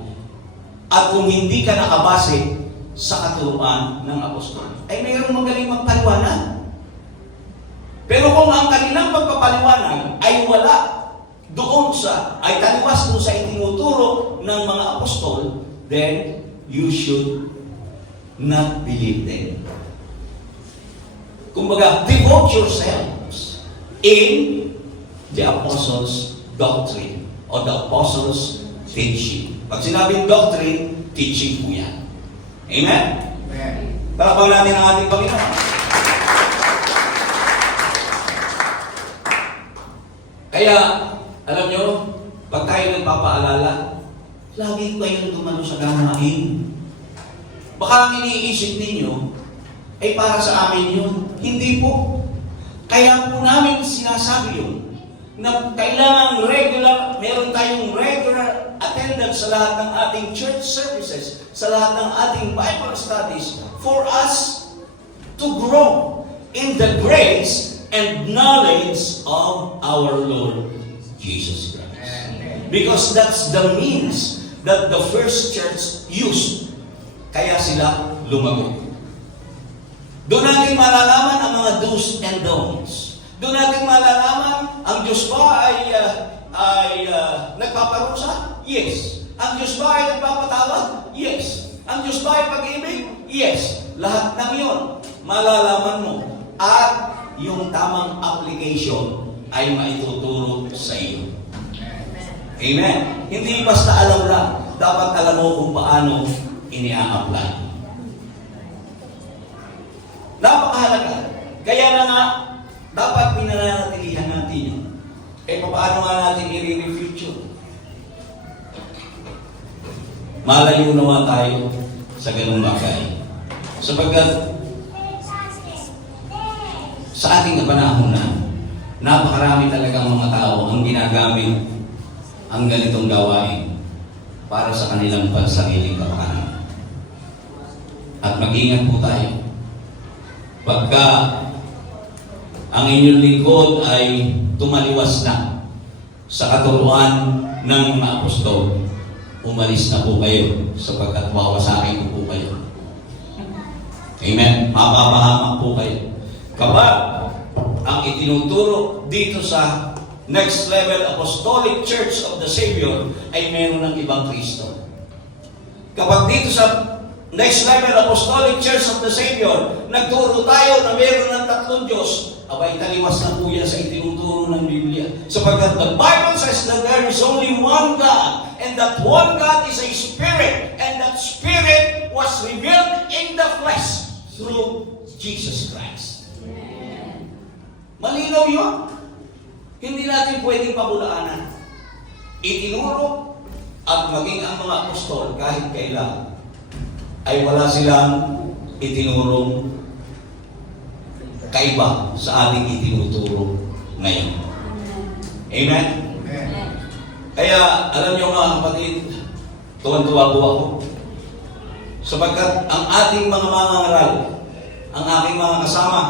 at kung hindi ka nakabase sa katuruan ng apostol, ay mayroong magaling magpaliwanag. Pero kung ang kanilang pagpapaliwanag ay wala doon ay taliwas doon sa itinuturo ng mga apostol, then you should not believe them. Kumbaga, devote yourselves in the apostles' doctrine or the apostles' teaching. Pag sinabing doctrine, teaching po yan. Amen? Palakpakan natin ang ating Panginoon. Kaya, alam nyo, pag tayo nagpapaalala, lagi kayong dumalo sa gawain. Baka ang iniisip ninyo, ay para sa amin yun. Hindi po. Kaya po namin sinasabi yun, na kailangan meron tayong regular attendance sa lahat ng ating church services, sa lahat ng ating Bible studies, for us to grow in the grace and knowledge of our Lord Jesus Christ. Because that's the means that the first church used. Kaya sila lumago. Doon natin malalaman ang mga do's and don'ts. Doon natin malalaman, ang Diyos ba ay nagpaparusa? Yes. Ang Diyos ba ay nagpapatawad? Yes. Ang Diyos ba ay pag-ibig? Yes. Lahat ng yun, malalaman mo. At yung tamang application ay maituturo sa iyo. Amen. Hindi basta alam lang. Dapat alam mo kung paano ini-apply. Napakahalaga. Kaya na nga, dapat pinananatilihan natin yun. Paano nga natin i-refute yun? Malayo naman tayo sa ganung bagay. Sapagkat sa ating kapanahon na, napakarami talagang mga tao ang ginagamit ang ganitong gawain para sa kanilang pansariling kapakanan. At mag-ingat po tayo. Pagka ang inyong lingkod ay tumaliwas na sa katuruan ng mga apostol, umalis na po kayo sapagkat wawasakin ko po kayo. Amen? Mapapahamak po kayo. Kapag ang itinuturo dito sa Next Level Apostolic Church of the Savior ay meron ng ibang Kristo. Kapag dito sa Next Level Apostolic Church of the Savior, nagturo tayo na meron ng tatlong Diyos, abay taliwas na po yan sa itinuturo ng Biblia. Sapagkat the Bible says that there is only one God, and that one God is a Spirit, and that Spirit was revealed in the flesh through Jesus Christ. Malinaw yun. Hindi natin pwedeng pabulaanan. Itinuro at maging ang mga apostol kahit kailan ay wala silang itinurong kaiba sa ating itinuturo ngayon. Amen? Amen. Kaya, alam niyo mga kapatid, tuwan-tuwa po ako. Sapagkat ang ating mga mangangaral, ang aking mga kasama,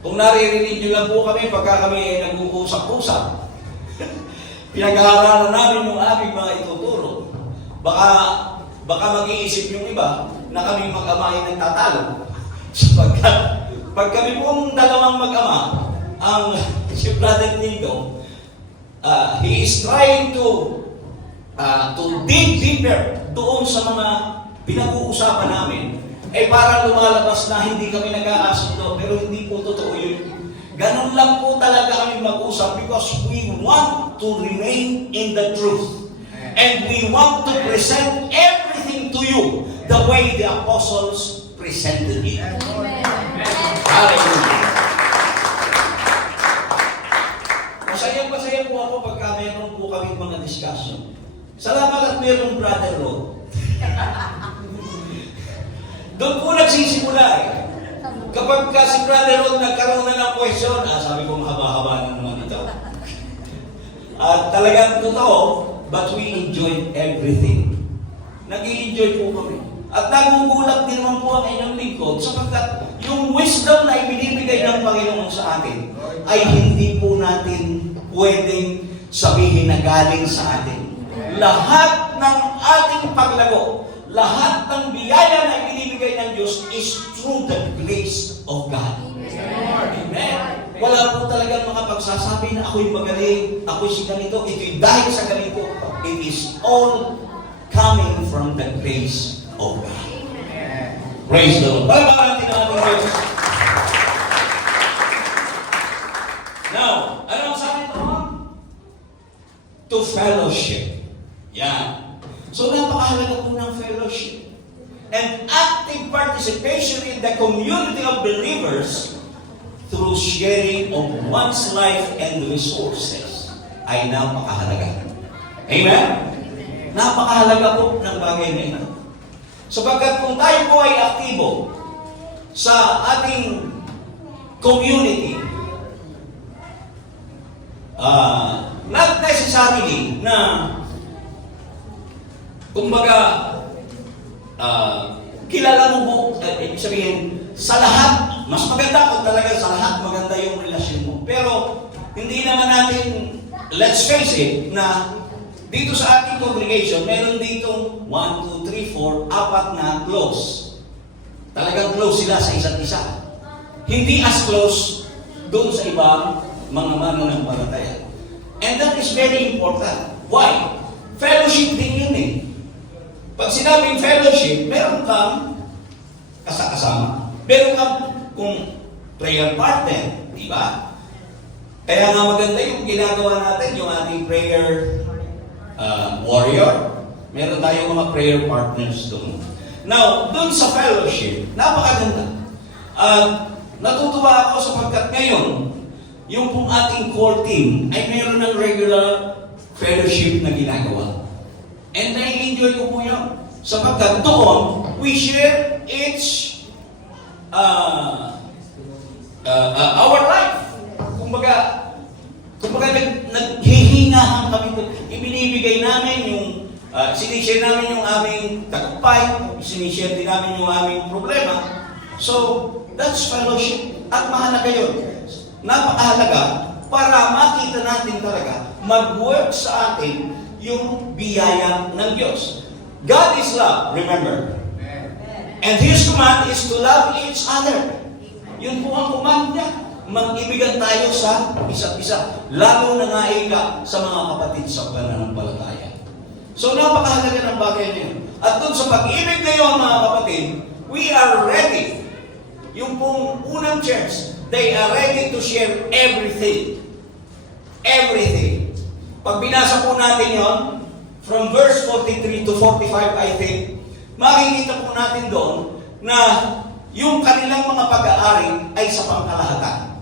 kung naririnig niyo lang po kami pagka kami nag-uusap-usap, pinag-aaralan namin yung aming mga ituturo. Baka mag-iisip yung iba na kami mag-ama ay nagtatalo. Sapagkat pag kami pong dalawang mag-ama, ang si Brother Nido, he is trying to dig deeper doon sa mga pinag-uusapan namin. Parang lumalabas na hindi kami nag-aasundo, pero hindi po totoo yun. Ganun lang po talaga kami mag-usap because we want to remain in the truth. And we want to present everything to you the way the apostles presented it. Hallelujah. Masaya po ako pagka meron po kami mga discussion. Salamat at meron Brother Rod. Doon po nagsisimula eh. Kapag si Brother Rod nagkaroon na ng question, sabi ko mahaba-haba na naman At talagang totoo, but we enjoyed everything. Nag-i-enjoy po kami. At nagugulat din naman po ang inyong lingkod sapagkat yung wisdom na ibinibigay ng Panginoon sa atin ay hindi po natin pwedeng sabihin na galing sa atin. Lahat ng ating paglago, lahat ng biyaya na ibinibigay ng Diyos is through the grace of God. Amen. Wala po talagang makapagsasabi na ako'y magaling, ako'y si ganito, ito'y dahil sa ganito. It is all coming from the grace of God. Praise the Lord. Palabaan natin ang ating Diyos. Now, ano ang sabi ito? To fellowship. Yan. So, napakahalaga po ng fellowship. And active participation in the community of believers through sharing of one's life and resources ay napakahalaga. Amen? Napakahalaga po ng bagay na ito. Sapagkat kung tayo po ay aktibo sa ating community, not necessarily na kumbaga kilala mo po, ibig sabihin, sa lahat, mas maganda kung talaga sa lahat maganda yung relasyon mo. Pero hindi naman natin, let's face it, na dito sa ating congregation, meron ditong 1, 2, 3, 4, 4 na close. Talagang close sila sa isa't isa. Hindi as close doon sa ibang mga mananampalataya. And that is very important. Why? Fellowship din yun eh. Pag sinabing fellowship, meron kang kasama. Meron kang kung prayer partner, di ba? Kaya nga maganda yung ginagawa natin, yung ating prayer warrior. Meron tayong mga prayer partners doon. Now, doon sa fellowship, napakaganda. Natutuwa ako sapagkat ngayon, yung pong ating core team ay meron ng regular fellowship na ginagawa. And nai-enjoy ko po yun. Sapagkat doon, we share each our life. Kumbaga naghihingahan kami doon. Ibinibigay namin yung, sinishare namin yung aming tagumpay, sinishare din namin yung aming problema. So, that's fellowship. At mahalaga yun. Napakahalaga para makita natin talaga mag-work sa atin yung biyaya ng Diyos. God is love, remember. And His command is to love each other. Yun po ang command niya. Mag-ibigan tayo sa isa't isa. Lalo na nga ika sa mga kapatid sa pananampalataya. So napakahalaga ng bagay niyo. At doon sa pag-ibig na yun, mga kapatid, we are ready. Yung pong unang church, they are ready to share everything. Everything. Pag binasa po natin yon, from verse 43 to 45, I think, makikita po natin doon na yung kanilang mga pag-aari ay sa pangkalahatan.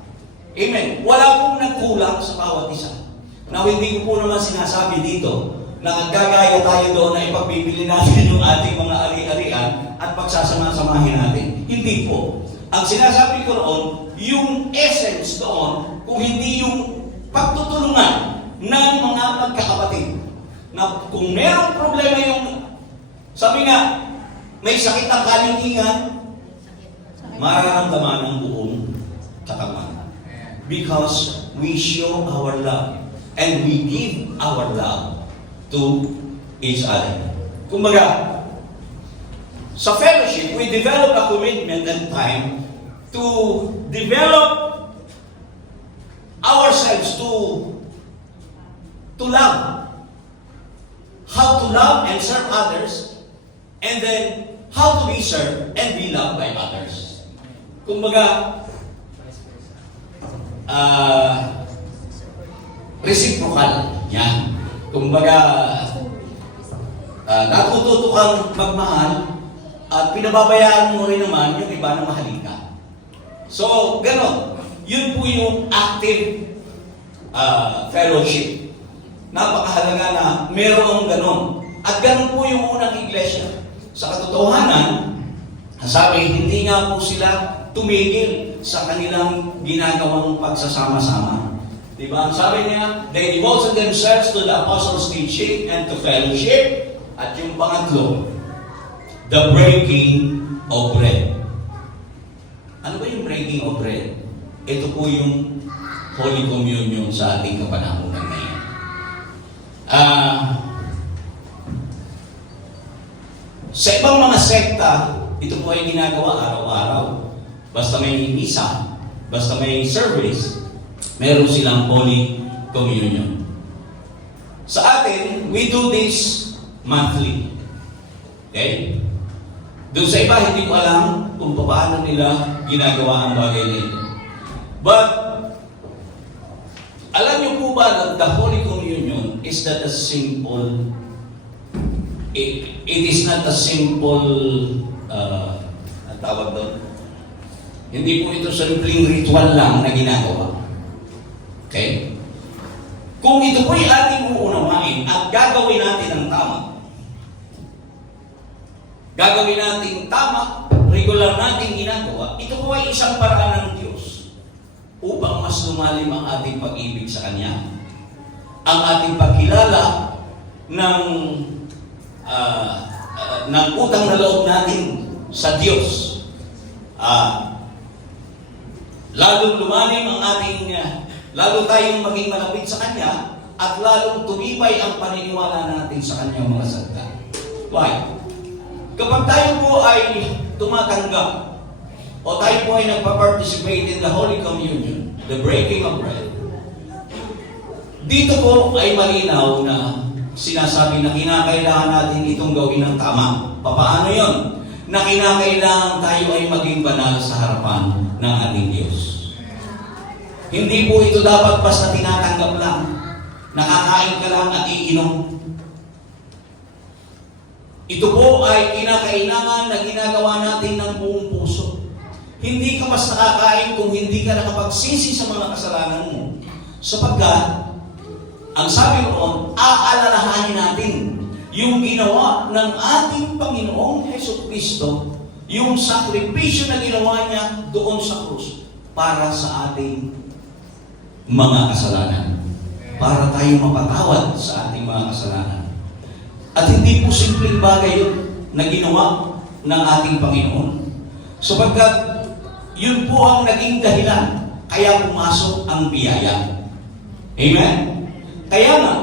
Amen. Wala pong nagkulang sa bawat isa. Now, hindi ko po naman sinasabi dito na gagaya tayo doon na ipagbibili natin yung ating mga ari-arian at pagsasama-samahin natin. Hindi po. Ang sinasabi ko roon, yung essence doon, kung hindi yung pagtutulungan ng mga magkakapatid. Na kung merong problema yung, sabi nga, may sakit ang kalintingan, mararamdaman ang buong katawan. Because we show our love and we give our love to each other. Kumbaga, sa fellowship, we develop a commitment and time to develop ourselves to love. How to love and serve others, and then how to be served and be loved by others. Kumbaga, reciprocal. Yan. Kumbaga, natututo kang magmahal at pinababayaan mo rin naman yung iba na mahalin ka. So, gano'n. Yun po yung active fellowship. Napakahalaga na merong gano'n. At gano'n po yung unang iglesia. Sa katotohanan, sabi, hindi nga po sila tumigil sa kanilang ginagawang pagsasama-sama. Diba? Ang sabi niya, they devoted themselves to the apostles' teaching and to fellowship. At yung pangatlo, the breaking of bread. Ano ba yung breaking of bread? Ito po yung Holy Communion sa ating kapanahunan ngayon. Sa ibang mga sekta, ito po ay ginagawa araw-araw. Basta may misa, basta may service, meron silang Holy Communion. Sa atin, we do this monthly. Okay? Doon sa iba, hindi ko alam kung paano nila ginagawa ang bagay na ito. But, alam niyo po ba that the Holy Communion is not a simple, it is not a simple, ang tawag doon? Hindi po ito simpleng ritual lang na ginagawa. Okay? Kung ito po'y ating uunawain at gagawin natin ang tama, regular natin ginagawa, ito po ay isang paraan ng Diyos upang mas lumalim ang ating pag-ibig sa Kanya, ang ating pagkilala ng utang na loob natin sa Diyos. Lalong lumalim ang ating, lalo tayong maging malapit sa Kanya, at lalong tumibay ang paniniwala natin sa Kanyang mga salita. Why? Kapag tayo po ay tumatanggap o tayo po ay nagpa-participate in the Holy Communion, the breaking of bread, dito po ay malinaw na sinasabi na kinakailangan natin itong gawin ng tama. Paano yun? Na kinakailangan tayo ay maging banal sa harapan ng ating Diyos. Hindi po ito dapat basta tinatanggap lang. Nakakain ka lang at iinom. Ito po ay kinakailangan na ginagawa natin ng buong puso. Hindi ka mas nakakain kung hindi ka nakapagsisi sa mga kasalanan mo. Sapagkat, ang sabi noon, aalalahanin natin yung ginawa ng ating Panginoong Hesukristo, yung sakripisyo na ginawa niya doon sa krus para sa ating mga kasalanan. Para tayo mapatawad sa ating mga kasalanan. At hindi po simpleng bagay yun na ginawa ng ating Panginoon. Sapagkat yun po ang naging dahilan kaya pumasok ang biyaya. Amen? Kaya nga,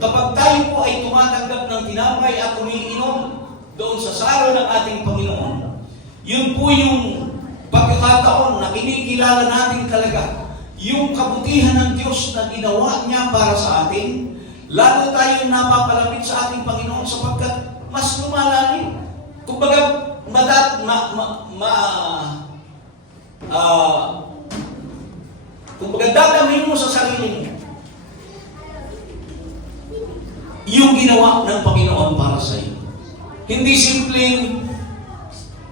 kapag tayo po ay tumatanggap ng tinapay at umiinom doon sa saro ng ating Panginoon, yun po yung pagkakataon na kinikilala natin talaga yung kabutihan ng Diyos na ginawa niya para sa atin. Lalo tayong napapalapit sa ating Panginoon sapagkat mas lumalalim. Kumbaga, kumbaga dadamin mo sa sarili mo yung ginawa ng Panginoon para sa iyo. Hindi simpleng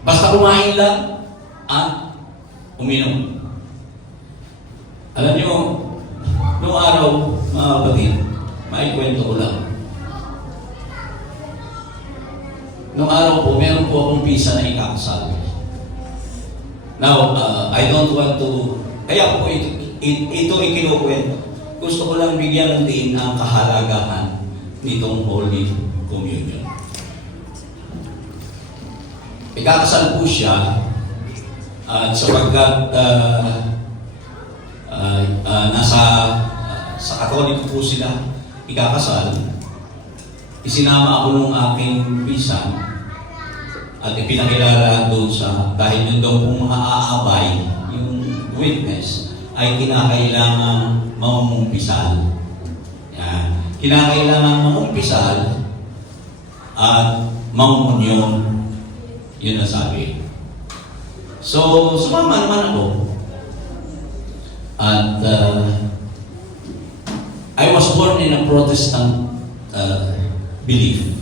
basta kumain lang at uminom. Alam niyo, noong araw, mga kapatid, may kwento ko lang. Noong araw po, meron po akong pisa na ikakasal. Now, I don't want to, kaya po ito ikinukwento. Gusto ko lang bigyan ng din ang kahalagahan nitong Holy Communion. Ikakasal po siya at sapagkat sa Katoliko po sila ikakasal, isinama ako nung aking pinsan at ipinakilala doon sa, dahil yun daw pong mga aabay, yung witness, ay kinakailangan mamumpisal. Yan. Kinakailangan mamumpisal at mamumunyon. Yun ang sabi. So, sumama naman ako. At I was born in a Protestant belief.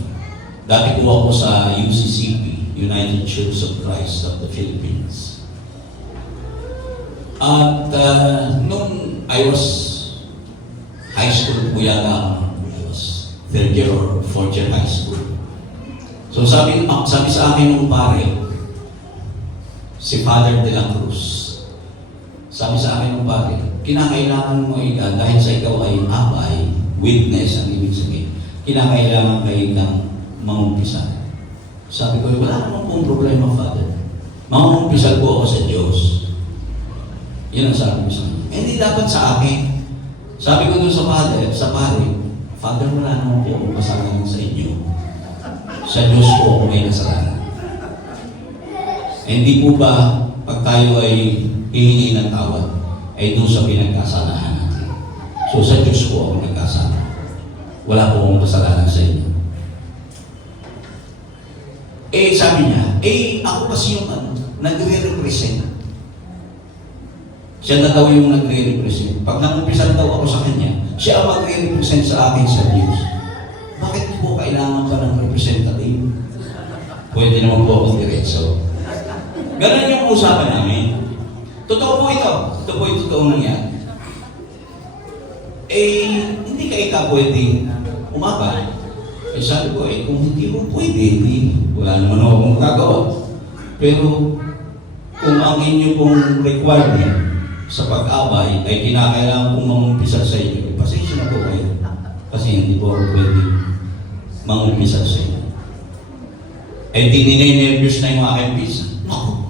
Dati po ako sa UCCP, United Church of Christ of the Philippines. At nung I was high school po yata, I was third year or fourth year high school. So sabi sa akin nung pare, si Father de la Cruz, Sabi sa akin ng pare, kinakailangan mo ika, dahil sa ikaw ay abay, witness ang ibig sabihin, kinakailangan kayo kang mangumpisa. Sabi ko, wala naman pong problema, Father. Mangungumpisal po ako sa Diyos. Yan ang sabi ko sa akin. Hindi dapat sa akin. Sabi ko doon sa pare, Father, wala naman po akong kasalanan sa inyo. Sa Diyos po ako may kasalanan. Hindi po ba, pag tayo ay hihingi ng tawad, ay doon sa pinagkasalanan natin. So sa Diyos po ako nagkasala. Wala po akong kasalanan sa inyo. Eh, sabi niya, ako kasi yung nagre-represent. Siya na daw yung nagre-represent. Pag nangumpisan daw ako sa kanya, siya ang magre-represent sa akin sa Diyos. Bakit po kailangan pa ng representative? Pwede naman po akong diretso. Ganun yung usapan namin. Totoo po ito. Ito po yung totoo nangyari. Hindi ka ika pwedeng umabay. Sabi ko, kung hindi mo pwede, wala naman akong magagawa. Pero, kung ang inyo pong requirement sa pag-abay ay kinakailangan pong mangumpisa sa inyo, pasensya na po kayo. Kasi hindi po ako pwede mangumpisa sa inyo. Di nininervyos na yung aking visa. Naku,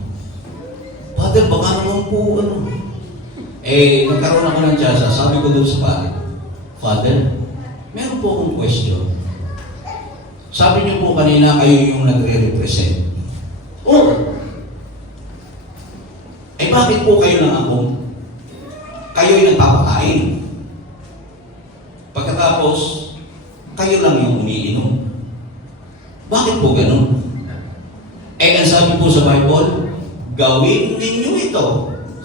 Father, baka naman po, nagkaroon ako ng tiyasa. Sabi ko doon sa Father, meron po akong question. Sabi niyo po kanina kayo yung nagre-represent. Bakit po kayo lang ako? Kayo yung nagpapakain. Pagkatapos, kayo lang yung umiinom. Bakit po ganun? Ang sabi po sa Bible, gawin ninyo ito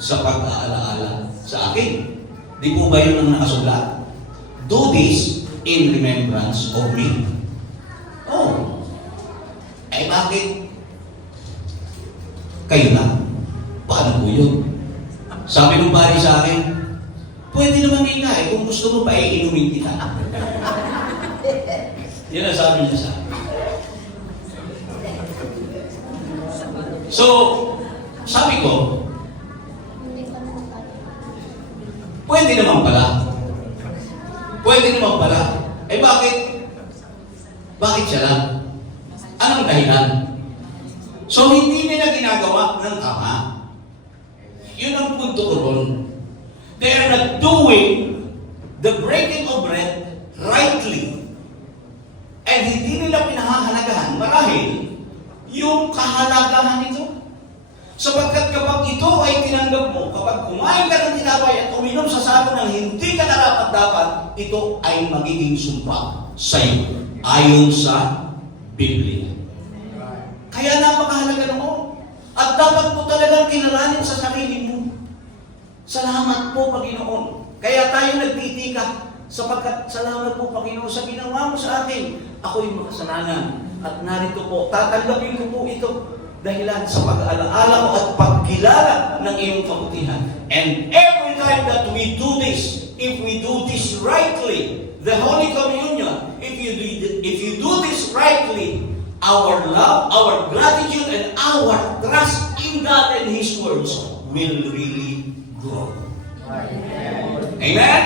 sa pag-aalaala sa akin. Di po ba yun ang nakasulat? Do this in remembrance of me. Bakit? Kayo na. Paano po yun? Sabi ng pari sa akin, pwede naman ika kung gusto mo pa inumin kita. Yan ang sabi niya sa akin. So, sabi ko, pwede naman pala. Pwede naman pala. Bakit? Bakit siya lang? Anong dahilan? So, hindi nila ginagawa ng tama. Yun ang punto ko ron. They are not doing the breaking of bread rightly. And hindi nila pinahahalagahan marahil yung kahalagahan nito. Sapagkat kapag ito ay tinanggap mo, kapag kumain ka ng tinapay at uminom sa sako ng hindi ka narapat-dapat, ito ay magiging sumpa sa iyo. Ayon sa Biblia. Kaya napakahalaga noon. At dapat mo talagang kinalanin sa sarili mo. Salamat po, Panginoon. Kaya tayo nagtitika sapagkat salamat po, Panginoon, sa ginawa mo sa akin. Ako'y makasalanan. At narito po, tatanggapin ko po ito dahilan sa pag-alaala ko at pagkilala ng iyong kabutihan. And every time that we do this, if we do this rightly, the Holy Communion, if you do this rightly, our love, our gratitude, and our trust in God and His words will really grow. Amen? Amen?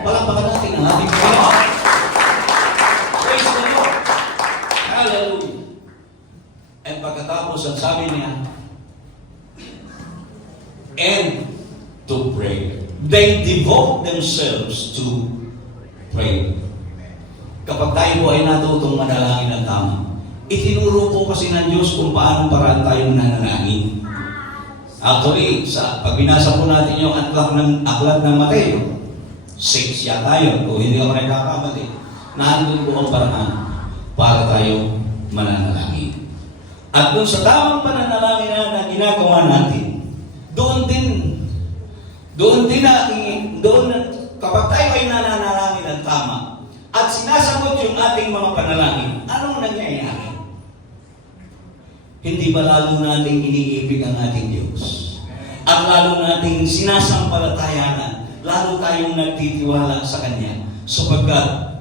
Palakpakan natin ang ating Panginoon. Praise the Lord. Hallelujah. And pagkatapos, ang sabi niya, and to pray. They devote themselves to pray. Kapag tayo po ay natutong manalangin ng tama, itinuro po kasi ng Diyos kung paano paraan tayo mananalangin. Actually, pag binasa po natin yung aklat ng Mateo, 6 yata yun, o hindi ako nagkakamali, nandun po ang paraan para tayo mananalangin. At doon sa tamang pananalangin na ginagawa natin, kapag tayo ay nananalangin ng tama, at sinasagot yung ating mga panalangin, anong nangyayari? Hindi ba lalo nating iniibig ang ating Diyos? At lalo nating sinasampalatayanan, lalo tayong nagtitiwala sa Kanya, sapagkat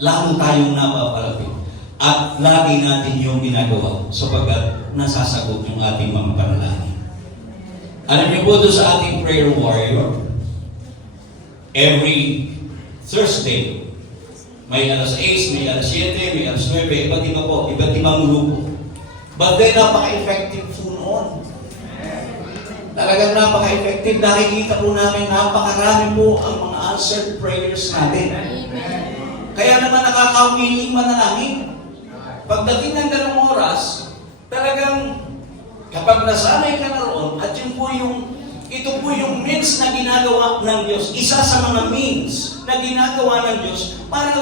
lalo tayong napapalapit. At lagi natin yung ginagawa sapagkat nasasagot yung ating mga panalangin. Alam niyo po doon sa ating prayer warrior, every Thursday, may alas 6, may alas 7, may alas 9, iba't iba po, iba't ibang grupo. But then, napaka-effective po noon. Talagang napaka-effective. Nakikita po namin, napakarami po ang mga answered prayers natin. Kaya naman nakakawiling manalangin. Pagdating ng ganung oras, talagang kapag nasanay ka na roon, at ito po yung means na ginagawa ng Diyos, isa sa mga means na ginagawa ng Diyos para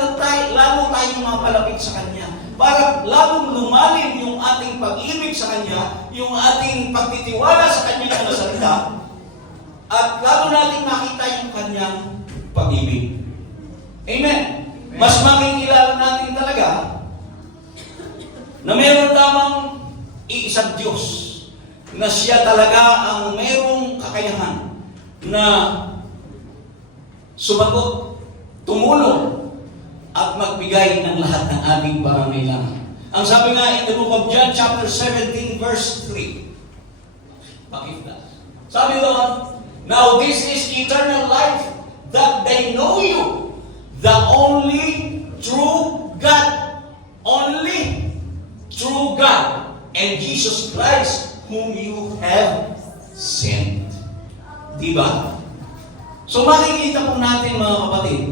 lalo tayong mapalapit sa Kanya. Para lalong lumalim yung ating pag-ibig sa Kanya, yung ating pagtitiwala sa Kanyang mga salita, at lalo natin makita yung Kanyang pag-ibig. Amen. Mas makikilala natin talaga na meron lamang iisang Diyos, na siya talaga ang mayroong kakayahan na sumagot, tumulong, at magbigay ng lahat ng ating pangangailangan. Ang sabi nga in the book of John chapter 17 verse 3. Pakita. Sabi doon, now this is eternal life, that they know you, the only true God. Only true God and Jesus Christ whom you have sent. Diba? So makikita po natin mga kapatid,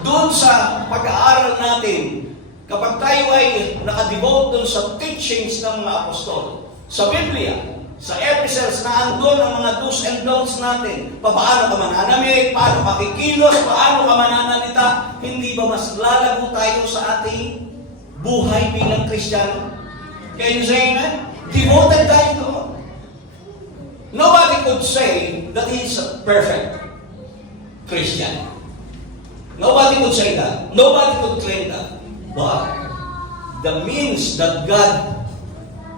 doon sa pag-aaral natin, kapag tayo ay nakadevote doon sa teachings ng mga apostol, sa Biblia, sa epistles na andun ang mga do's and don'ts natin, paano ka mananamit, paano ka kikilos, paano ka mananalita, hindi ba mas lalago tayo sa ating buhay bilang Kristiyano? Can you say amen? Devoted tayo doon. Nobody could say that he is a perfect Christian. Nobody could say that. Nobody could claim that. But the means that God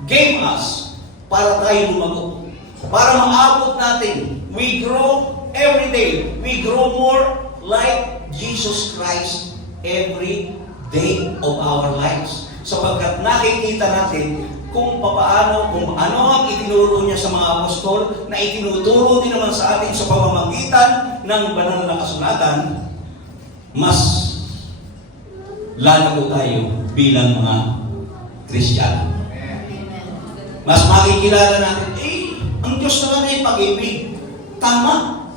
gave us para tayo lumago, para maabot natin, we grow every day. We grow more like Jesus Christ every day of our lives. Sapagkat nakikita natin kung ano ang itinuro niya sa mga apostol, na itinuturo din naman sa atin sa pamamagitan ng banal na kasulatan, mas lalago tayo bilang mga Kristiyano. Mas makikilala natin, ang Diyos naman ay pag-ibig. Tama.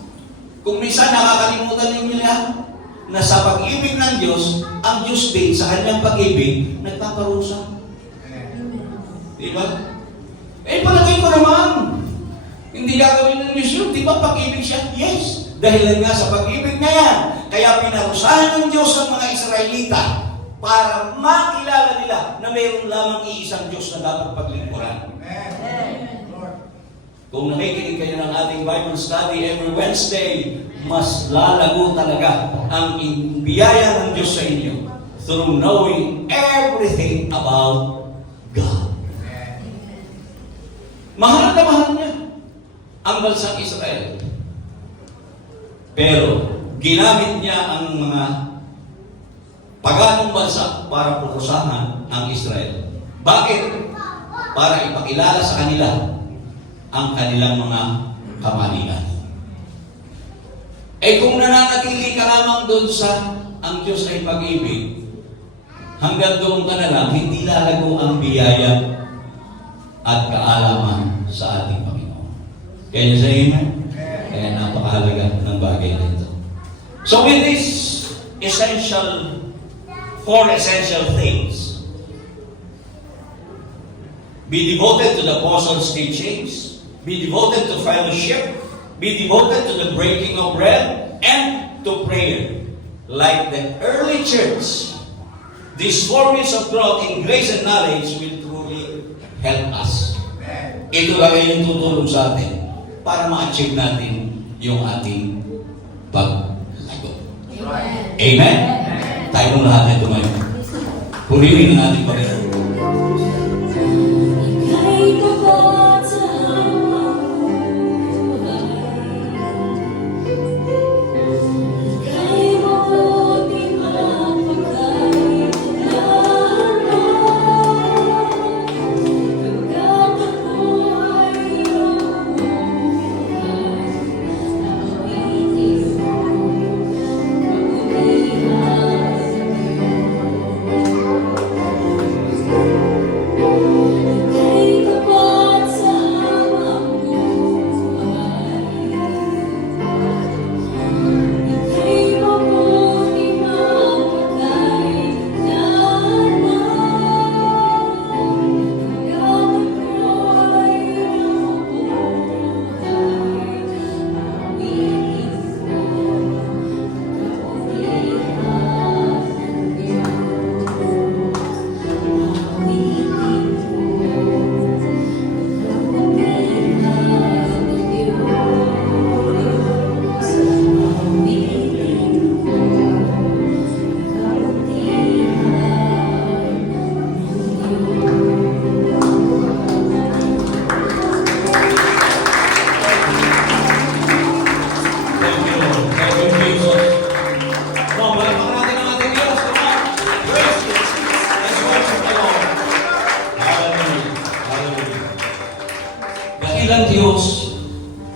Kung minsan nakakalimutan nila na sa pag-ibig ng Diyos, ang Diyos din sa kanyang pag-ibig, nagpaparusa. Diba? Palagay ko naman, hindi gagawin ng Diyos yun. Diba pag-ibig siya? Yes. Dahil nga sa pag-ibig niya yan. Kaya pinarusahan ng Diyos ang mga Israelita para makilala nila na mayroon lamang iisang Diyos na dapat paglingkuran. Kung nakikinig kayo ng ating Bible study every Wednesday, mas lalago talaga ang biyaya ng Diyos sa inyo through knowing everything about God. Mahal na mahal niya ang bansang Israel. Pero ginamit niya ang mga paganong bansa para purusahan ang Israel. Bakit? Para ipakilala sa kanila ang kanilang mga kamalian. Kung nananatili ka lamang doon sa ang Diyos ay pag-ibig, hanggang doon ka na lang, hindi lalago ang biyaya at kaalaman sa ating Panginoon. Can you say amen? Kaya napakahalaga ng bagay na ito. So with this four essential things, be devoted to the apostles' teachings, be devoted to fellowship, be devoted to the breaking of bread, and to prayer. Like the early church, these four means of growth in grace and knowledge will truly help us. Ito lang yung tutulong sa atin para ma-achieve natin yung ating paglago. Amen? Amen? Tayong lahat ay tumayo. Purihin ang ating Panginoon.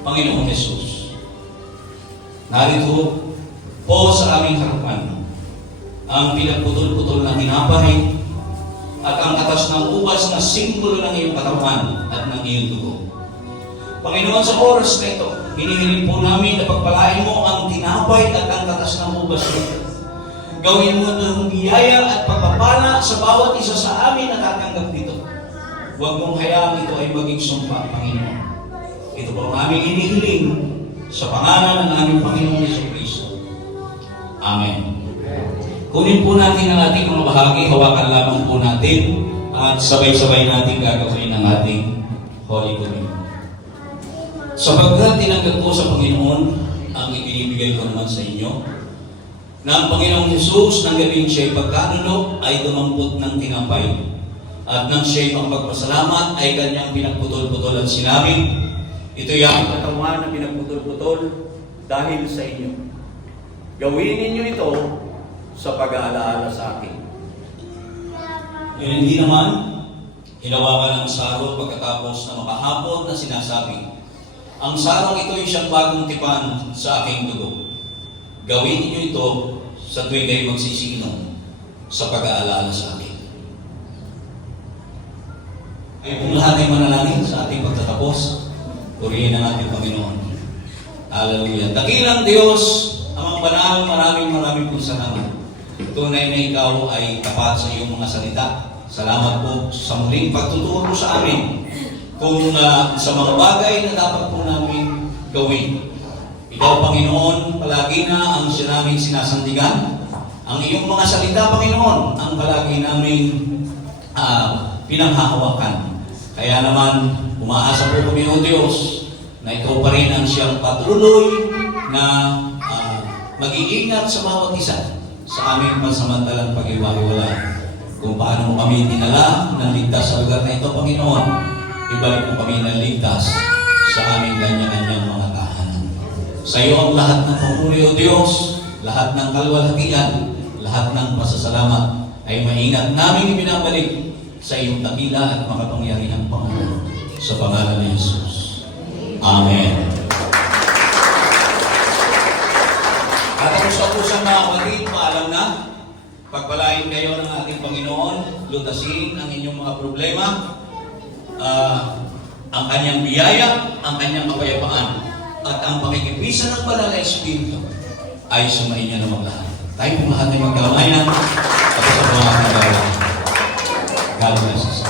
Panginoong Yesus, narito po sa aming harapan ang pinagputol-putol na tinapay at ang katas ng ubas na simbolo ng iyong katawan at ng iyong dugo. Panginoon, sa oras na ito, hinihiling po namin na pagpalain mo ang tinapay at ang katas ng ubas nito. Gawin mo ng biyaya at pagpapala sa bawat isa sa amin na tatanggap dito. Huwag mong hayaang ito ay maging sumpa, Panginoon. Ito po ang aming hinihiling sa pangalan ng aming Panginoon Jesucristo. Amen. Kunin po natin ang ating mga bahagi, hawakan lamang po natin at sabay-sabay natin gagawin ang ating Holy Communion. Sapagkat tinanggap po sa Panginoon ang ibinibigay ko naman sa inyo, na ang Panginoong Jesus ng gabing siya'y pagkanuno ay dumampot ng tinapay, at nang siya'y magpagpasalamat ay kanyang pinagputol-putol at sinabi, ito'y ang katawan na pinagputol-putol dahil sa inyo. Gawin ninyo ito sa pag-aalaala sa akin. Yun hindi naman, hinawakan ang saro pagkatapos na makahapon na sinasabi, ang sarong ito ay siyang bagong tipan sa aking dugo. Gawin niyo ito sa tuwing kayo magsisinom sa pag-aalala sa akin. Ay kung lahat ay manalangin sa ating pagtatapos, purihin ang ating Panginoon. Hallelujah. Dakilang Diyos, Amang Banal, maraming pong salamat. Tunay na ikaw ay tapat sa iyong mga salita. Salamat po sa muling pagtuturo po sa amin kung sa mga bagay na dapat po namin gawin. Ikaw, Panginoon, palagi na ang sinaming sinasandigan. Ang iyong mga salita, Panginoon, ang palagi naming pinanghahawakan. Kaya naman, umaasa po kami, O Diyos, na ikaw pa rin ang siyang patuloy na mag-iingat sa bawat isa sa aming pansamantalang pag-iwalay. Kung paano mo kami dinala ng ligtas sa lugar na ito, Panginoon, ibalik mo kami ng ligtas sa aming kanya-kanyang mga tahanan. Sa iyo ang lahat ng papuri, O Diyos, lahat ng kalwalhatian, lahat ng pasasalamat ay maingat namin ibinabalik sa iyong dakila at makapangyarihang pangalan. Sa pangalan ni Jesus. Amen. At ang usapusan mga kapatid, paalam na, pagpalain kayo ng ating Panginoon, lutasin ang inyong mga problema, ang kanyang biyaya, ang kanyang kapayapaan, at ang pakikipisa ng banal na Espiritu ay sumayin niya na maglahat. Tayo pong lahat ay magkamayan at sa mga kagawin. God bless us.